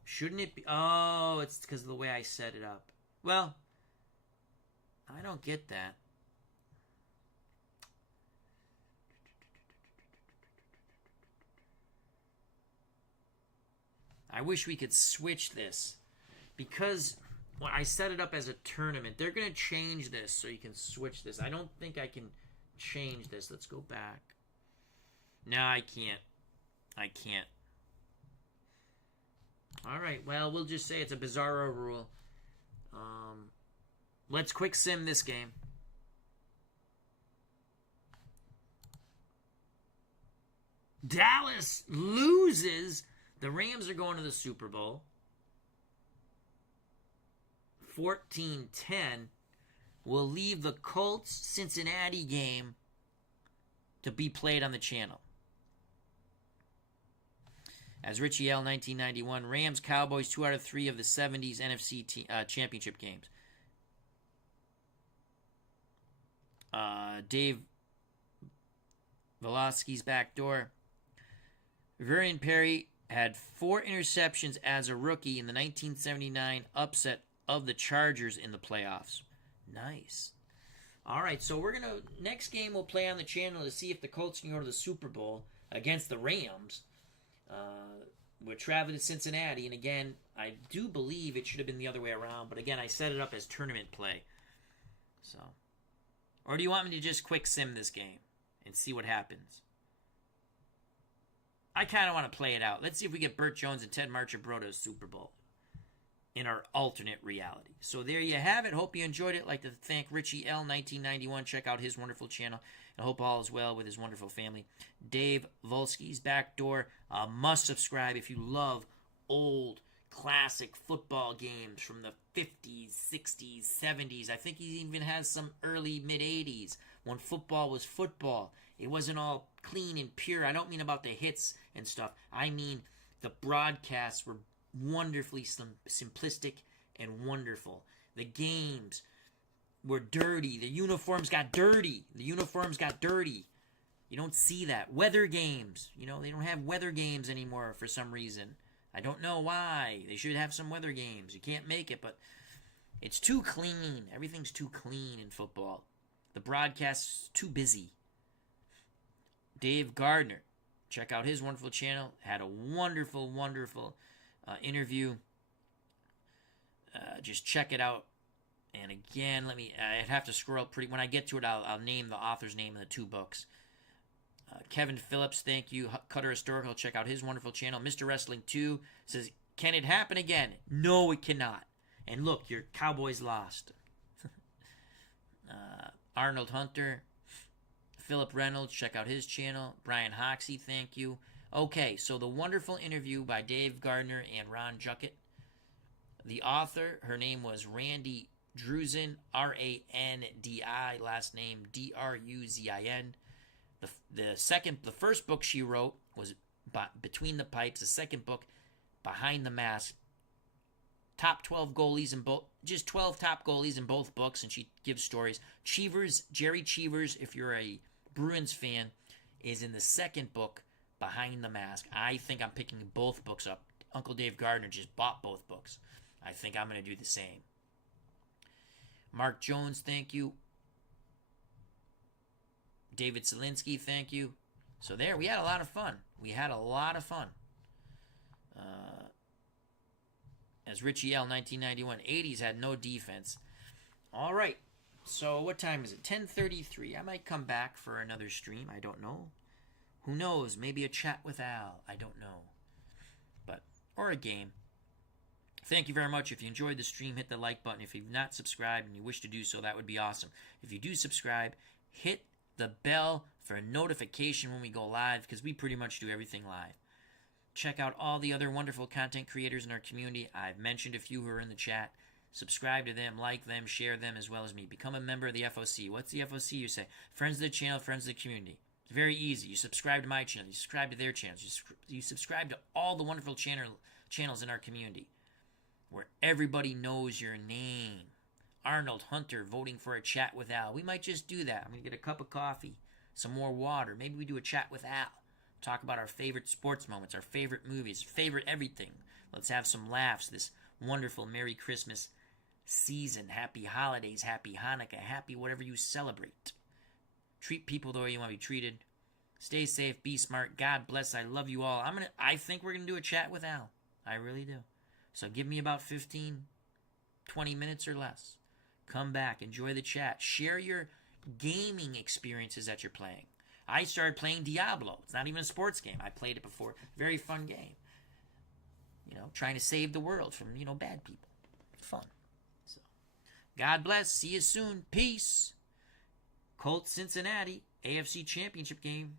Shouldn't it be? Oh, it's because of the way I set it up. Well, I don't get that. I wish we could switch this because when I set it up as a tournament, they're going to change this so you can switch this. I don't think I can change this. Let's go back. No, I can't. All right, well, we'll just say it's a bizarro rule. Let's quick sim this game. Dallas loses. The Rams are going to the Super Bowl. 14-10 will leave the Colts-Cincinnati game to be played on the channel. As Richie L. 1991, Rams-Cowboys 2 out of 3 of the 70s NFC championship games. Dave Velosky's backdoor. Varian Perry had 4 interceptions as a rookie in the 1979 upset of the Chargers in the playoffs. Nice. All right, so next game we'll play on the channel to see if the Colts can go to the Super Bowl against the Rams. We're traveling to Cincinnati, and again, I do believe it should have been the other way around, but again, I set it up as tournament play. So, or do you want me to just quick sim this game and see what happens? I kind of want to play it out. Let's see if we get Bert Jones and Ted Marchibroda to Super Bowl in our alternate reality. So there you have it. Hope you enjoyed it. I'd like to thank Richie L. 1991. Check out his wonderful channel. I hope all is well with his wonderful family. Dave Volsky's Backdoor. Must subscribe if you love old classic football games from the 50s, 60s, 70s. I think he even has some early mid-80s when football was football. It wasn't all clean and pure. I don't mean about the hits and stuff. I mean the broadcasts were wonderfully simplistic and wonderful. The games were dirty. The uniforms got dirty. You don't see that. Weather games. They don't have weather games anymore for some reason. I don't know why. They should have some weather games. You can't make it, but it's too clean. Everything's too clean in football. The broadcast's too busy. Dave Gardner. Check out his wonderful channel. Had a wonderful, wonderful interview. Just check it out. And again, I'd have to scroll pretty. When I get to it, I'll name the author's name in the 2 books. Kevin Phillips, thank you. Cutter Historical, check out his wonderful channel. Mr. Wrestling 2 says, can it happen again? No, it cannot. And look, your Cowboys lost. Arnold Hunter, Philip Reynolds, check out his channel. Brian Hoxie, thank you. Okay, so the wonderful interview by Dave Gardner and Ron Juckett. The author, her name was Randy Druzin, R-A-N-D-I, last name D-R-U-Z-I-N. The first book she wrote was Between the Pipes. The second book, Behind the Mask. Top 12 goalies in both, just 12 top goalies in both books, and she gives stories. Jerry Cheevers, if you're a Bruins fan, is in the second book, Behind the Mask. I think I'm picking both books up. Uncle Dave Gardner just bought both books. I think I'm going to do the same. Mark Jones, thank you. David Zielinski, thank you. So there, we had a lot of fun. As Richie L, 1991, 80s had no defense. All right, so what time is it? 10:33. I might come back for another stream. I don't know. Who knows? Maybe a chat with Al. I don't know. Or a game. Thank you very much. If you enjoyed the stream, hit the like button. If you've not subscribed and you wish to do so, that would be awesome. If you do subscribe, hit the bell for a notification when we go live, because we pretty much do everything live. Check out all the other wonderful content creators in our community. I've mentioned a few who are in the chat. Subscribe to them, like them, share them, as well as me. Become a member of the FOC. What's the FOC? You say friends of the channel, friends of the community. It's very easy. You subscribe to my channel. You subscribe to their channels. You subscribe to all the wonderful channels in our community where everybody knows your name. Arnold Hunter voting for a chat with Al. We might just do that. I'm going to get a cup of coffee, some more water. Maybe we do a chat with Al. Talk about our favorite sports moments, our favorite movies, favorite everything. Let's have some laughs this wonderful Merry Christmas season. Happy holidays, happy Hanukkah, happy whatever you celebrate. Treat people the way you want to be treated. Stay safe, be smart. God bless. I love you all. I think we're going to do a chat with Al. I really do. So give me about 15, 20 minutes or less. Come back, enjoy the chat. Share your gaming experiences that you're playing. I started playing Diablo. It's not even a sports game. I played it before. Very fun game. Trying to save the world from, bad people. Fun. So, God bless. See you soon. Peace. Colts Cincinnati AFC Championship game.